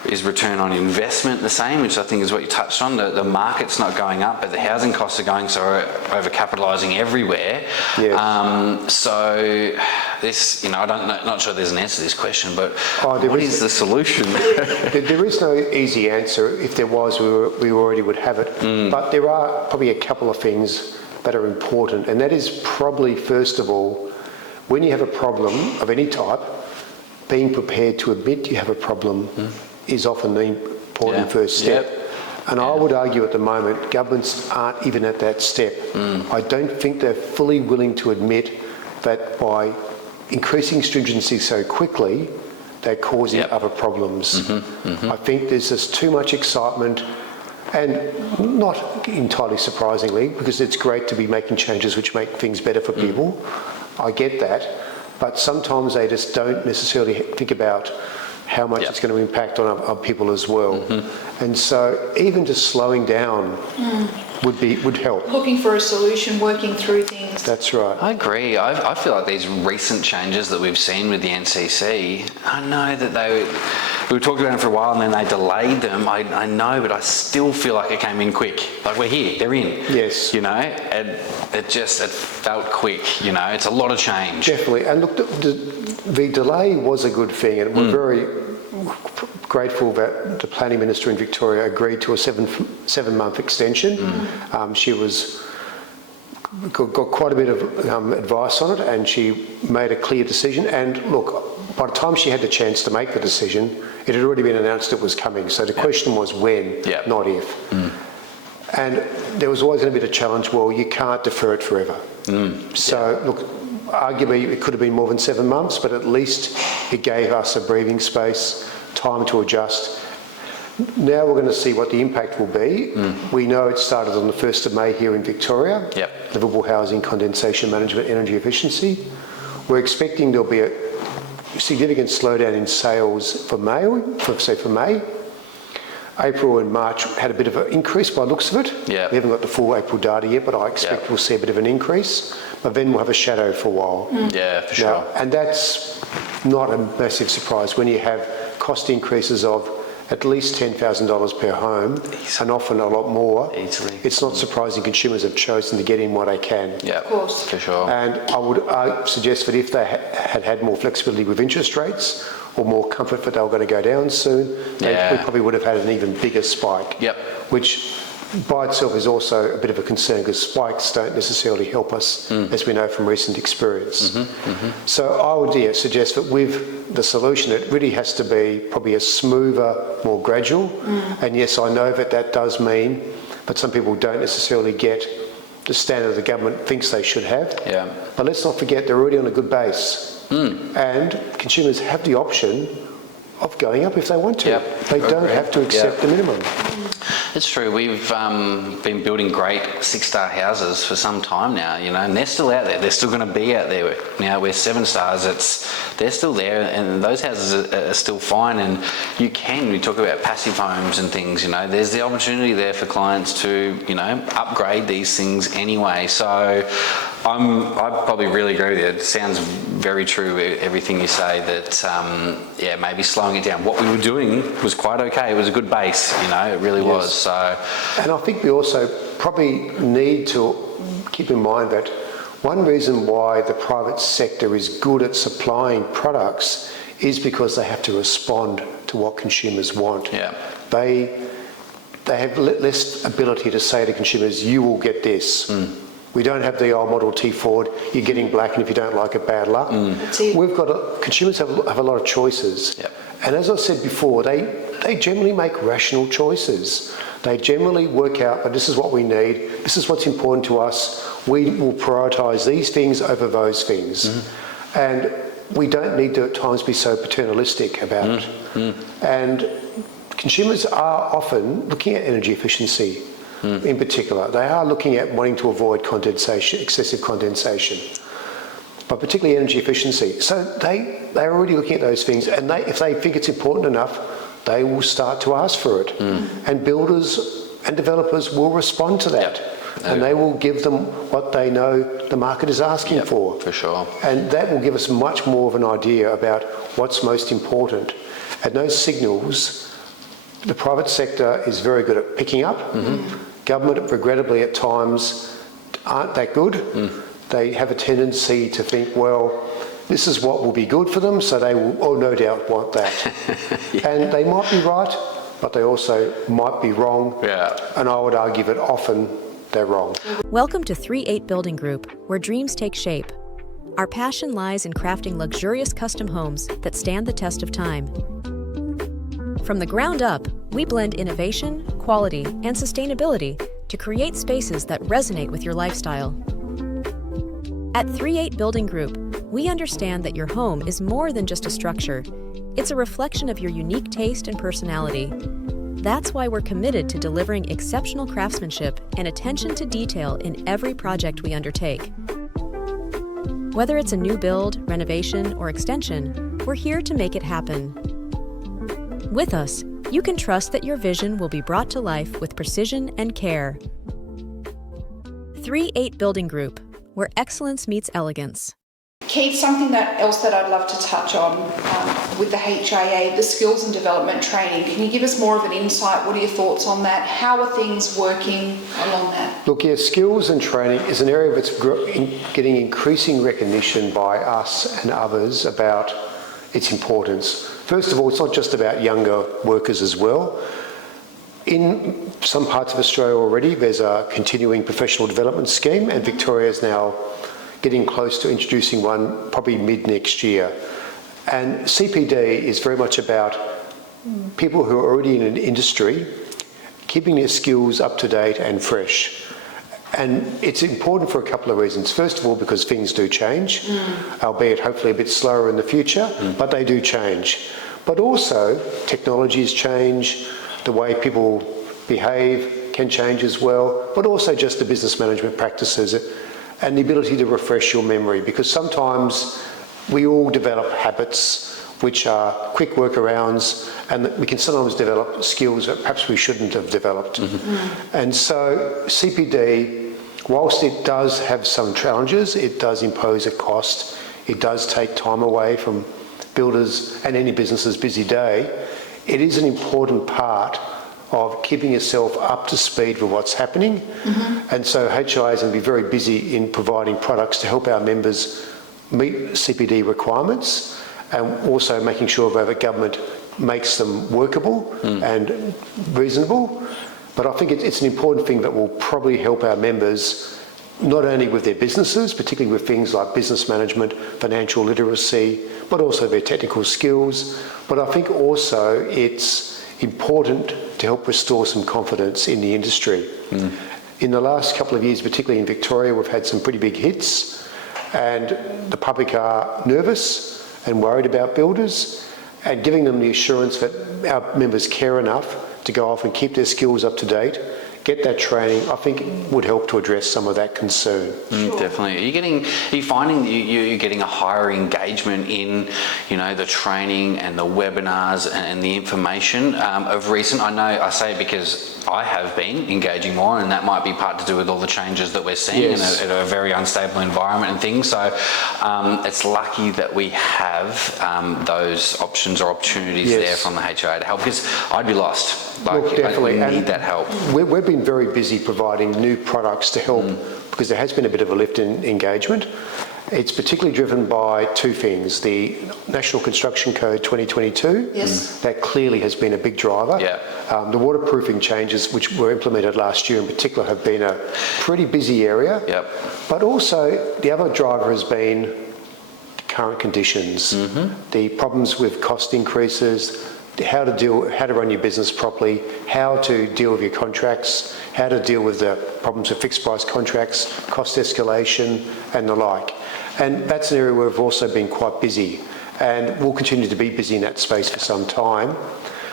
Is return on investment the same, which I think is what you touched on. The market's not going up, but the housing costs are going, so we're over-capitalising everywhere. Yes. So this, you know, not sure there's an answer to this question, but what is the solution? There is no easy answer. If there was, we already would have it. But there are probably a couple of things that are important, and that is probably, first of all, when you have a problem of any type, being prepared to admit you have a problem is often the important first step. And I would argue at the moment, governments aren't even at that step. I don't think they're fully willing to admit that by increasing stringency so quickly, they're causing other problems. I think there's just too much excitement, and not entirely surprisingly, because it's great to be making changes which make things better for people. I get that. But sometimes they just don't necessarily think about how much it's going to impact on people as well. And so even just slowing down would help. Looking for a solution, working through things. That's right. I agree. I feel like these recent changes that we've seen with the NCC, I know that we talked about them for a while and then they delayed them. I know, but I still feel like it came in quick. Like, we're here, they're in. Yes. You know, and it felt quick, you know. It's a lot of change. Definitely. And look, the delay was a good thing, and we're very grateful that the Planning Minister in Victoria agreed to a seven-month extension. She got quite a bit of advice on it, and she made a clear decision. And look, by the time she had the chance to make the decision, it had already been announced it was coming. So the question was when, not if. And there was always going to be the challenge, well, you can't defer it forever. So look, arguably it could have been more than 7 months, but at least it gave us a breathing space, time to adjust. Now we're going to see what the impact will be. We know it started on the 1st of May here in Victoria, livable housing, condensation management, energy efficiency. We're expecting there'll be a significant slowdown in sales for May. April and March had a bit of an increase by the looks of it. We haven't got the full April data yet, but I expect we'll see a bit of an increase. But then we'll have a shadow for a while. Yeah, for sure. And that's not a massive surprise when you have cost increases of at least $10,000 per home, and often a lot more, Easily. it's not surprising consumers have chosen to get in what they can. Yeah, Of course. for sure. And I would suggest that if they had more flexibility with interest rates or more comfort that they were going to go down soon, we probably would have had an even bigger spike. Yep. Which by itself is also a bit of a concern because spikes don't necessarily help us, as we know from recent experience. So I would suggest that with the solution, it really has to be probably a smoother, more gradual. And yes, I know that does mean that some people don't necessarily get the standard the government thinks they should have. Yeah. But let's not forget they're already on a good base. And consumers have the option of going up if they want to. Yep. They don't have to accept the minimum. It's true. We've been building great 6-star houses for some time now, you know, and they're still out there. They're still going to be out there. Now we're 7 stars. They're still there, and those houses are still fine. And we talk about passive homes and things. You know, there's the opportunity there for clients to, you know, upgrade these things anyway. So I probably really agree with you. It sounds very true, everything you say, that, maybe slowing it down. What we were doing was quite okay. It was a good base, you know, it really was. So, and I think we also probably need to keep in mind that one reason why the private sector is good at supplying products is because they have to respond to what consumers want. Yeah. They have less ability to say to consumers, you will get this. We don't have the old Model T Ford, you're getting black and if you don't like it, bad luck. We've got consumers have a lot of choices. Yep. And as I said before, they generally make rational choices. They generally work out that this is what we need, this is what's important to us, we will prioritise these things over those things. And we don't need to at times be so paternalistic about it. And consumers are often looking at energy efficiency in particular. They are looking at wanting to avoid condensation, excessive condensation, but particularly energy efficiency. So they're already looking at those things, and if they think it's important enough, they will start to ask for it. And builders and developers will respond to that. And they will give them what they know the market is asking for. For sure. And that will give us much more of an idea about what's most important. And those signals, the private sector is very good at picking up. Government, regrettably, at times aren't that good. They have a tendency to think, well, this is what will be good for them, so they will, no doubt, want that. And they might be right, but they also might be wrong. And I would argue that often they're wrong. Welcome to Three8 Building Group, where dreams take shape. Our passion lies in crafting luxurious custom homes that stand the test of time. From the ground up, we blend innovation, quality, and sustainability to create spaces that resonate with your lifestyle. At Three8 Building Group, we understand that your home is more than just a structure. It's a reflection of your unique taste and personality. That's why we're committed to delivering exceptional craftsmanship and attention to detail in every project we undertake. Whether it's a new build, renovation, or extension, we're here to make it happen. With us, you can trust that your vision will be brought to life with precision and care. Three8 Building Group, where excellence meets elegance. Keith, something else that I'd love to touch on with the HIA, the skills and development training. Can you give us more of an insight? What are your thoughts on that? How are things working along that? Look, skills and training is an area that's getting increasing recognition by us and others about its importance. First of all, it's not just about younger workers as well. In some parts of Australia already, there's a continuing professional development scheme, and Victoria is now getting close to introducing one probably mid next year. And CPD is very much about people who are already in an industry keeping their skills up to date and fresh. And it's important for a couple of reasons. First of all, because things do change, albeit hopefully a bit slower in the future, but they do change. But also, technologies change, the way people behave can change as well, but also just the business management practices and the ability to refresh your memory, because sometimes we all develop habits which are quick workarounds, and we can sometimes develop skills that perhaps we shouldn't have developed. And so CPD, whilst it does have some challenges, it does impose a cost, it does take time away from builders and any business's busy day, it is an important part of keeping yourself up to speed with what's happening. And so HIA is going to be very busy in providing products to help our members meet CPD requirements, and also making sure that the government makes them workable and reasonable. But I think it's an important thing that will probably help our members not only with their businesses, particularly with things like business management, financial literacy, but also their technical skills. But I think also it's important to help restore some confidence in the industry. In the last couple of years, particularly in Victoria, we've had some pretty big hits, and the public are nervous and worried about builders, and giving them the assurance that our members care enough to go off and keep their skills up to date, get that training, I think would help to address some of that concern. Definitely. Are you finding that you're getting a higher engagement in, the training and the webinars and the information of recent? I know I say it because I have been engaging more, and that might be part to do with all the changes that we're seeing in a very unstable environment and things. So it's lucky that we have those options or opportunities there from the HIA to help, because I'd be lost. Look, definitely. I need that help. We've been very busy providing new products to help, because there has been a bit of a lift in engagement. It's particularly driven by two things: the National Construction Code 2022, that clearly has been a big driver. The waterproofing changes, which were implemented last year in particular, have been a pretty busy area. But also the other driver has been current conditions, the problems with cost increases, how to run your business properly, how to deal with your contracts, how to deal with the problems of fixed price contracts, cost escalation and the like. And that's an area where we've also been quite busy, and we'll continue to be busy in that space for some time.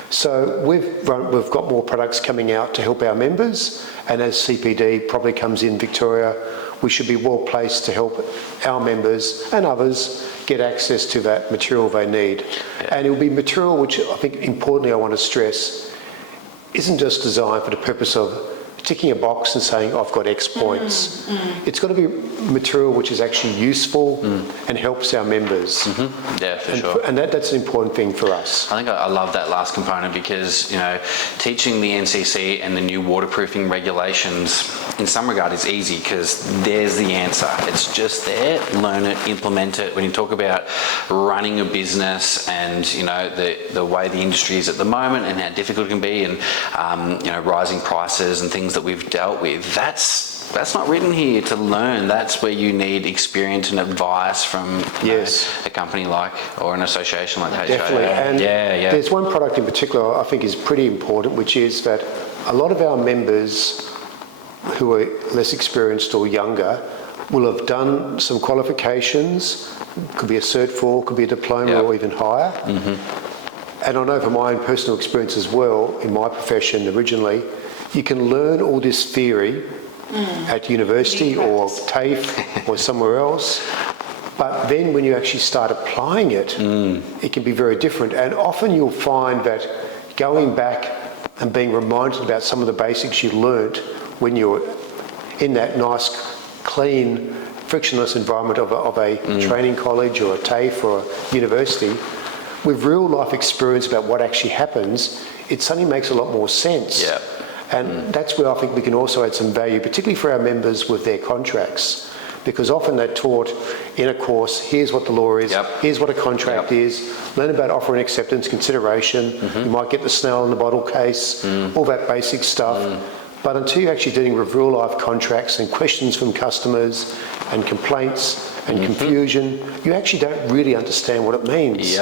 So we've got more products coming out to help our members, and as CPD probably comes in Victoria, we should be well placed to help our members and others get access to that material they need. And it will be material which I think importantly I want to stress isn't just designed for the purpose of ticking a box and saying I've got X points. It's got to be material which is actually useful and helps our members. Yeah, for sure. And that's an important thing for us. I think I love that last component, because teaching the NCC and the new waterproofing regulations in some regard is easy, because there's the answer. It's just there. Learn it, implement it. When you talk about running a business and the way the industry is at the moment and how difficult it can be, and rising prices and things that we've dealt with, that's not written here to learn. That's where you need experience and advice from a company or an association like HIA. Definitely. And there's one product in particular I think is pretty important, which is that a lot of our members who are less experienced or younger will have done some qualifications, could be a Cert 4, could be a diploma or even higher. And I know from my own personal experience as well, in my profession originally, you can learn all this theory at university or TAFE or somewhere else, but then when you actually start applying it, it can be very different. And often you'll find that going back and being reminded about some of the basics you learnt when you're in that nice, clean, frictionless environment of a training college or a TAFE or a university, with real life experience about what actually happens, it suddenly makes a lot more sense. And that's where I think we can also add some value, particularly for our members with their contracts, because often they're taught in a course, here's what the law is, here's what a contract is, learn about offer and acceptance, consideration, you might get the snail in the bottle case, all that basic stuff. But until you're actually dealing with real life contracts and questions from customers and complaints and confusion, you actually don't really understand what it means.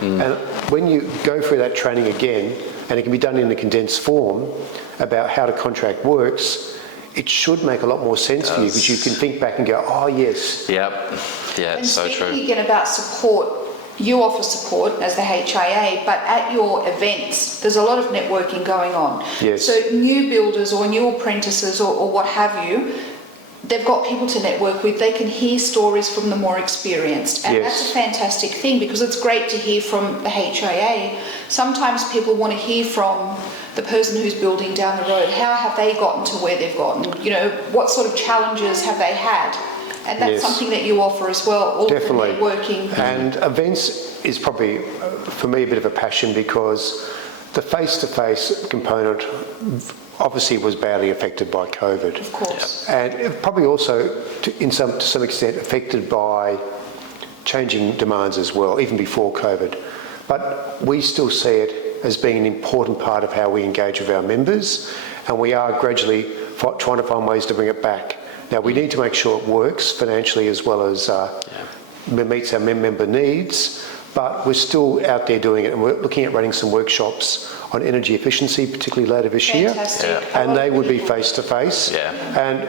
And when you go through that training again, and it can be done in a condensed form about how the contract works, it should make a lot more sense for you, because you can think back and go, oh yes. And so true. Speaking again about support, you offer support as the HIA, but at your events, there's a lot of networking going on. So new builders or new apprentices or what have you, they've got people to network with. They can hear stories from the more experienced. And that's a fantastic thing, because it's great to hear from the HIA. Sometimes people want to hear from the person who's building down the road. How have they gotten to where they've gotten? What sort of challenges have they had? And that's Yes. something that you offer as well, all Definitely. of the networking. And events is probably, for me, a bit of a passion because the face-to-face component obviously was badly affected by COVID. Of course. And it probably also, to some extent, affected by changing demands as well, even before COVID. But we still see it as being an important part of how we engage with our members, and we are gradually trying to find ways to bring it back. Now, we need to make sure it works financially as well as meets our member needs, but we're still out there doing it, and we're looking at running some workshops on energy efficiency, particularly later this year. Fantastic. And they would be face-to-face. Yeah. And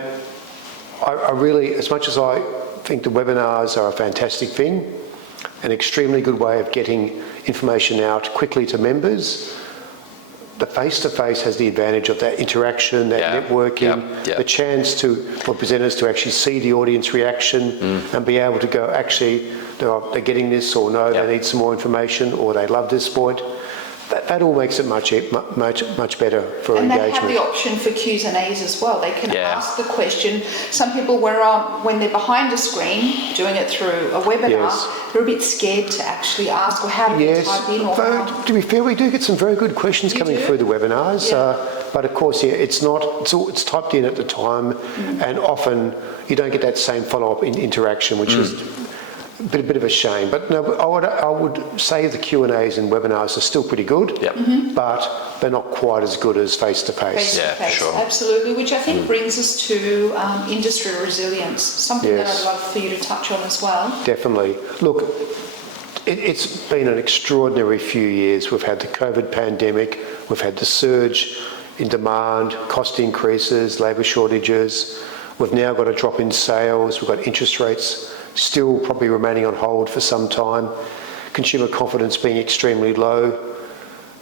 I really, as much as I think the webinars are a fantastic thing, an extremely good way of getting information out quickly to members, the face-to-face has the advantage of that interaction, that networking, the chance for presenters to actually see the audience reaction and be able to go, actually, they're getting this, or no, they need some more information, or they love this point. That all makes it much better for and engagement. they have the option for Q's and A's as well. They can ask the question. Some people, when they're behind a screen, doing it through a webinar, they're a bit scared to actually ask, or how do you type in, or how. To be fair, we do get some very good questions coming through the webinars. But of course, it's typed in at the time, and often you don't get that same follow-up interaction, which is a bit of a shame. But no, I would say the Q&As and webinars are still pretty good, but they're not quite as good as face-to-face. Yeah, sure. Absolutely, which I think brings us to industry resilience, something that I'd love for you to touch on as well. Definitely. Look, it's been an extraordinary few years. We've had the COVID pandemic, we've had the surge in demand, cost increases, labour shortages. We've now got a drop in sales, we've got interest rates still probably remaining on hold for some time, consumer confidence being extremely low,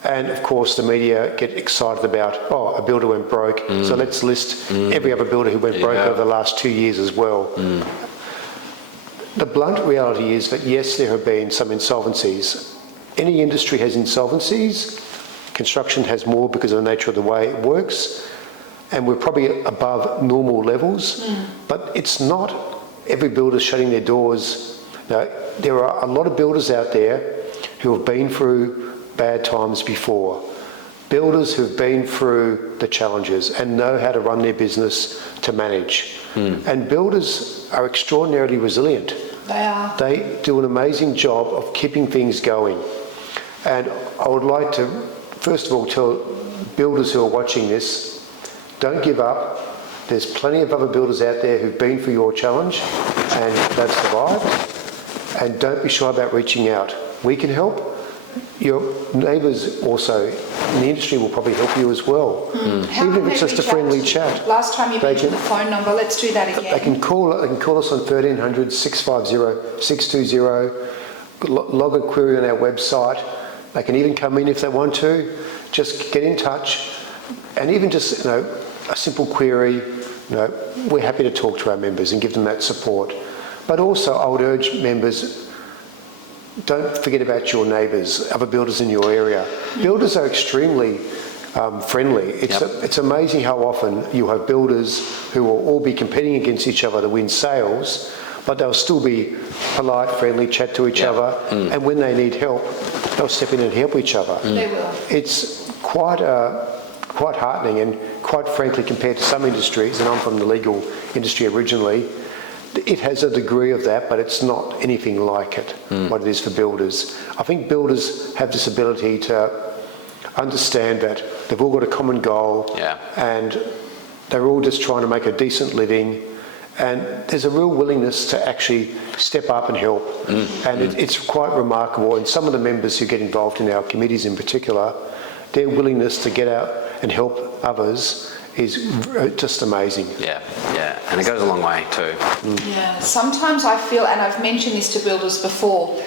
and of course the media get excited about, a builder went broke, so let's list every other builder who went broke over the last 2 years as well. The blunt reality is that yes, there have been some insolvencies. Any industry has insolvencies. Construction has more because of the nature of the way it works, and we're probably above normal levels, but it's not every builder shutting their doors. Now, there are a lot of builders out there who have been through bad times before. Builders who've been through the challenges and know how to run their business to manage. And builders are extraordinarily resilient. They are. They do an amazing job of keeping things going. And I would like to, first of all, tell builders who are watching this, don't give up. There's plenty of other builders out there who've been through your challenge and they've survived. And don't be shy about reaching out. We can help. Your neighbours also in the industry will probably help you as well. Even if it's just a friendly chat. Last time you mentioned the phone number, let's do that again. They can call us on 1300 650 620, log a query on our website. They can even come in if they want to. Just get in touch, and even just a simple query. We're happy to talk to our members and give them that support. But also, I would urge members, don't forget about your neighbours, other builders in your area. Builders are extremely friendly. It's amazing how often you have builders who will all be competing against each other to win sales, but they'll still be polite, friendly, chat to each other, and when they need help, they'll step in and help each other. They will. It's quite heartening, and quite frankly, compared to some industries, and I'm from the legal industry originally, it has a degree of that, but it's not anything like it, what it is for builders. I think builders have this ability to understand that they've all got a common goal, and they're all just trying to make a decent living, and there's a real willingness to actually step up and help. And it's quite remarkable, and some of the members who get involved in our committees in particular, their willingness to get out and help others is just amazing. And it goes a long way too. Sometimes I feel, and I've mentioned this to builders before,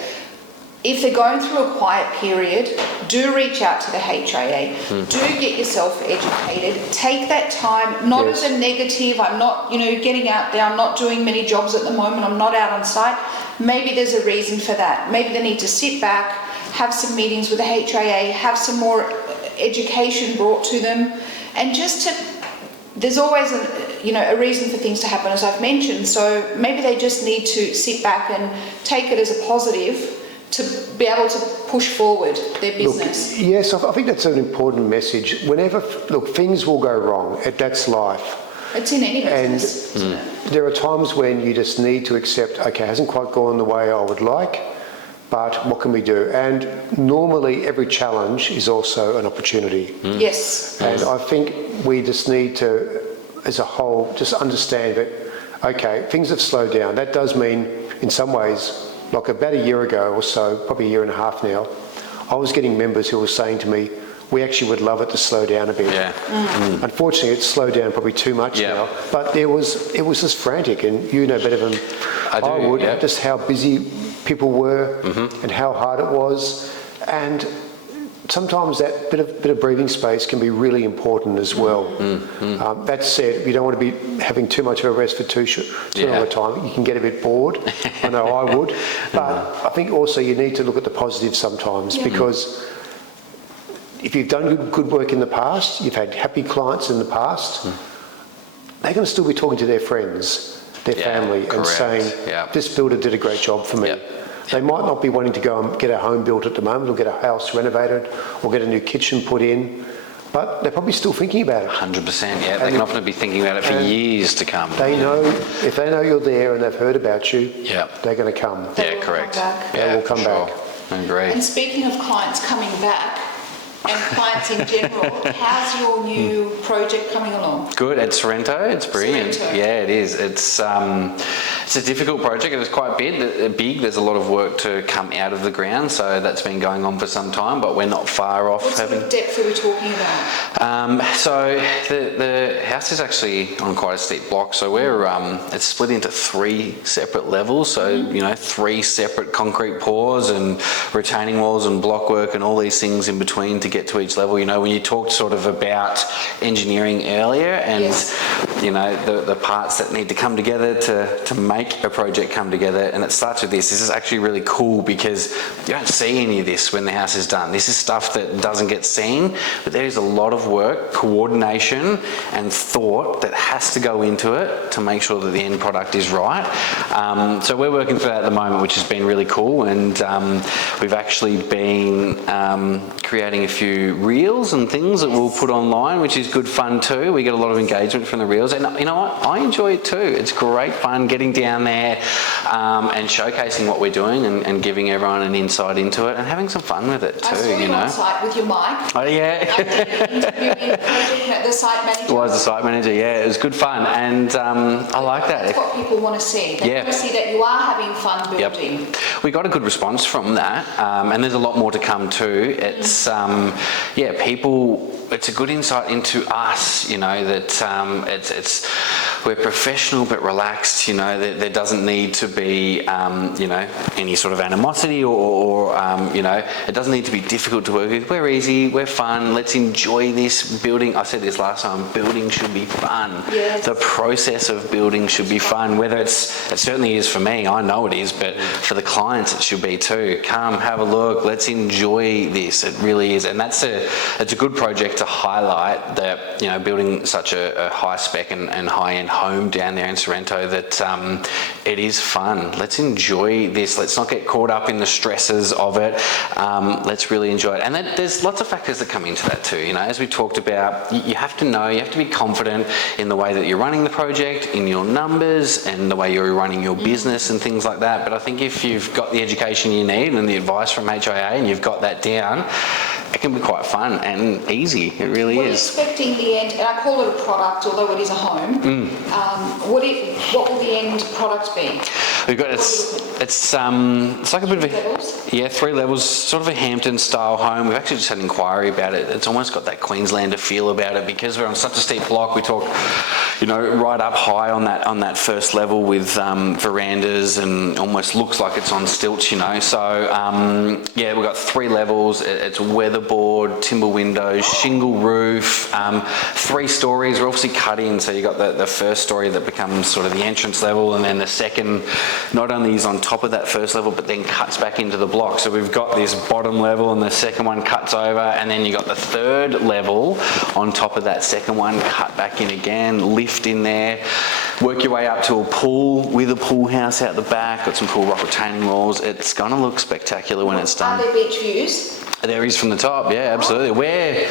if they're going through a quiet period, do reach out to the HIA. Do get yourself educated. Take that time, not as a negative. I'm not, getting out there. I'm not doing many jobs at the moment. I'm not out on site. Maybe there's a reason for that. Maybe they need to sit back, have some meetings with the HIA, have some more education brought to them, and just to, there's always a reason for things to happen, as I've mentioned. So maybe they just need to sit back and take it as a positive to be able to push forward their business. Look, yes, I think that's an important message. Whenever, things will go wrong. That's life. It's in any business. And there are times when you just need to accept, okay, it hasn't quite gone the way I would like, but what can we do? And normally every challenge is also an opportunity. Yes. And I think we just need to, as a whole, just understand that, okay, things have slowed down. That does mean, in some ways, like about a year ago or so, probably a year and a half now, I was getting members who were saying to me, we actually would love it to slow down a bit. Yeah. Unfortunately, it's slowed down probably too much now. But it was just frantic, and you know better than I would, just how busy people were and how hard it was. And sometimes that bit of breathing space can be really important as well. That said, you don't want to be having too much of a rest for too long a time. You can get a bit bored. I know I would. But I think also you need to look at the positives sometimes, because if you've done good work in the past, you've had happy clients in the past, they're going to still be talking to their friends, their family, and saying, this builder did a great job for me. They might not be wanting to go and get a home built at the moment, or get a house renovated, or get a new kitchen put in, but they're probably still thinking about it. 100%, yeah. They can often be thinking about it for years to come. They know, if they know you're there and they've heard about you, they're going to come. Yeah, correct. They will come back. I agree. And speaking of clients coming back, and clients in general, how's your new project coming along? Good, at Sorrento, it's brilliant. Sorrento. Yeah, it is. It's a difficult project. It was quite big. There's a lot of work to come out of the ground, so that's been going on for some time, but we're not far off. What sort of depth are we talking about? So the house is actually on quite a steep block, so we're it's split into 3 separate levels, so 3 separate concrete pours and retaining walls and block work and all these things in between to get to each level. When you talked sort of about engineering earlier and the parts that need to come together to make a project come together, and it starts with this. This is actually really cool because you don't see any of this when the house is done. This is stuff that doesn't get seen, but there is a lot of work, coordination and thought that has to go into it to make sure that the end product is right. So we're working through that at the moment, which has been really cool, and we've actually been creating a few reels and things that we'll put online, which is good fun too. We get a lot of engagement from the reels, and you know what? I enjoy it too. It's great fun getting down there and showcasing what we're doing and giving everyone an insight into it and having some fun with it too. I saw you on site with your mic. Oh yeah. I did an interview in the project, the site manager. Was the site manager? Yeah, it was good fun, and I like that. That's what people want to see. They want to see that you are having fun building. We got a good response from that, and there's a lot more to come too. It's people. It's a good insight into us, that we're professional but relaxed, there doesn't need to be, any sort of animosity or it doesn't need to be difficult to work with. We're easy, we're fun, let's enjoy this building. I said this last time, building should be fun. Yes. The process of building should be fun, whether it certainly is for me, I know it is, but for the clients it should be too. Come, have a look, let's enjoy this, it really is. And it's a good project to highlight that, building such a high spec and high-end home down there in Sorrento, that it is fun. Let's enjoy this. Let's not get caught up in the stresses of it. Let's really enjoy it. And there's lots of factors that come into that too. As we talked about, you have to know, you have to be confident in the way that you're running the project, in your numbers, and the way you're running your business and things like that. But I think if you've got the education you need and the advice from HIA and you've got that down, it can be quite fun and easy. It really is. Expecting the end, and I call it a product, although it is a home. What will the end product be? We've got it's like a bit of a 3 levels, sort of a Hampton style home. We've actually just had an inquiry about it. It's almost got that Queenslander feel about it because we're on such a steep block. We talk, right up high on that first level with verandas, and almost looks like it's on stilts. So we've got 3 levels. It's weatherboard, timber windows, shingle roof, 3 stories. We're obviously cut in, so you got the first story that becomes sort of the entrance level, and then the second not only is on top of that first level, but then cuts back into the block. So we've got this bottom level and the second one cuts over, and then you got the third level on top of that second one, cut back in again, lift in there, work your way up to a pool with a pool house out the back, got some pool rock retaining walls. It's gonna look spectacular when it's done. Are there beach views? There is from the top, yeah, absolutely. Where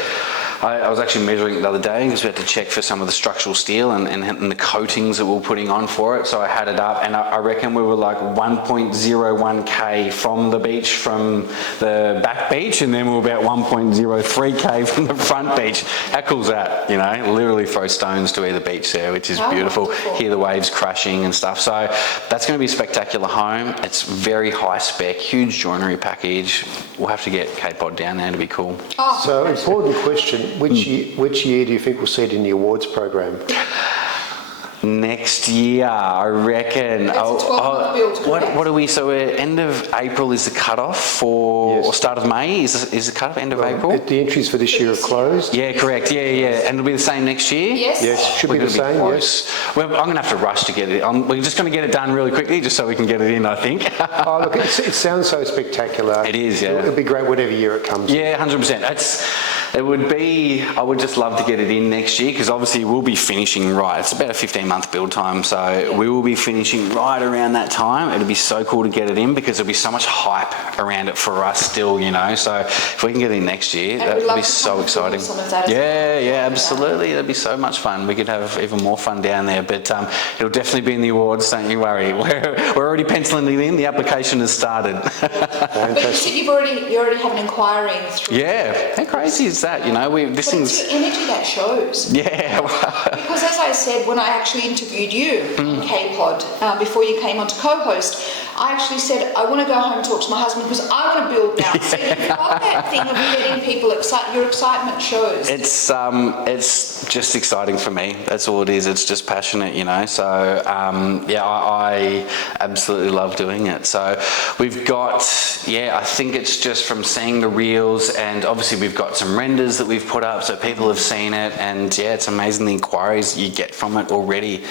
I was actually measuring it the other day because we had to check for some of the structural steel and the coatings that we were putting on for it. So I had it up, and I reckon we were like 1.01k from the beach, from the back beach, and then we were about 1.03k from the front beach. How cool is that? You know, literally throw stones to either beach there, which is beautiful. Hear the waves crashing and stuff. So that's going to be a spectacular home. It's very high spec, huge joinery package. We'll have to get Kpod down there to be cool. So important question. Which year do you think we'll see it in the awards program? Next year, I reckon. It's a 12-month build, what are we? So end of April is the cutoff for, or start of May is the cutoff, end of April? The entries for this year have closed. Yeah, correct. Yeah. And it'll be the same next year? Yes. Yes, should be the same, yes. Well, I'm going to have to rush to get it. We're just going to get it done really quickly just so we can get it in, I think. Oh, look, it sounds so spectacular. It is, yeah. It'll be great whatever year it comes in. Yeah, 100%. It would be, I would just love to get it in next year because obviously we'll be finishing right. It's about a 15-month build time, so we will be finishing right around that time. It'll be so cool to get it in because there'll be so much hype around it for us still, you know. So if we can get it in next year, that would be so exciting. Yeah, absolutely. That'd be so much fun. We could have even more fun down there, but it'll definitely be in the awards, don't you worry. We're already penciling it in. The application has started. But you said you already have an inquiry through. Yeah, how crazy is that? You know, It's your energy that shows. Yeah. Because as I said, when I actually interviewed you on Kpod, before you came on to co-host, I actually said, I want to go home and talk to my husband because I want to build now. So you've got that thing of getting people excited. Your excitement shows. It's just exciting for me. That's all it is. It's just passionate, you know. So, I absolutely love doing it. So we've got, I think it's just from seeing the reels, and obviously we've got some renders that we've put up so people have seen it, and it's amazing the inquiries you get from it already.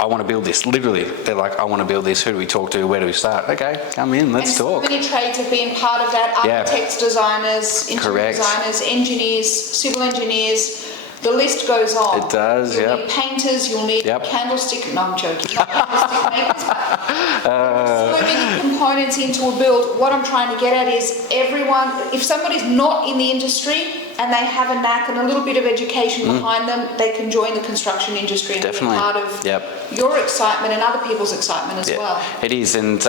I want to build this. Literally, they're like, I want to build this. Who do we talk to? Where do we start? Okay, come in, let's talk. So many trades have been part of that. Architects, designers, interior designers, engineers, civil engineers. The list goes on. It does, You'll need painters, you'll need candlestick. No, I'm joking. Not candlestick makers, but so many components into a build. What I'm trying to get at is everyone, if somebody's not in the industry and they have a knack and a little bit of education behind them, they can join the construction industry and be part of your excitement and other people's excitement as well. It is, and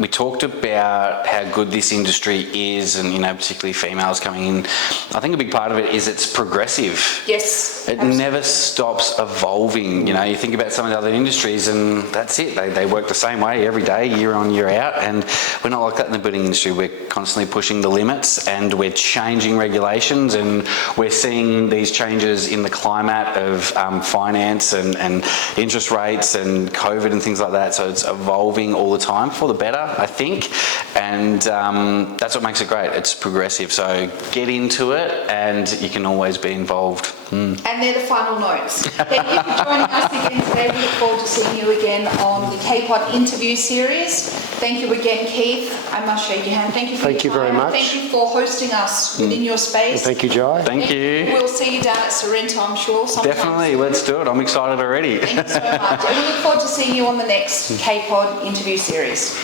we talked about how good this industry is, and, you know, particularly females coming in. I think a big part of it is it's progressive. Yes. It never stops evolving. You know, you think about some of the other industries and that's it. They work the same way every day, year on, year out, and we're not like that in the building industry. We're constantly pushing the limits and we're changing regulations, and we're seeing these changes in the climate of finance and interest rates and COVID and things like that. So it's evolving all the time for the better, I think, and that's what makes it great. It's progressive, so get into it and you can always be involved. And they're the final notes. Thank you for joining us again today. We look forward to seeing you again on the Kpod interview series. Thank you again, Keith. I must shake your hand. Thank you for your time. Thank you very much. Thank you for hosting us within your space. Thank you, Jai. Thank you. We'll see you down at Sorrento, I'm sure. Definitely, let's do it. I'm excited already. Thank you so much. And we look forward to seeing you on the next Kpod interview series.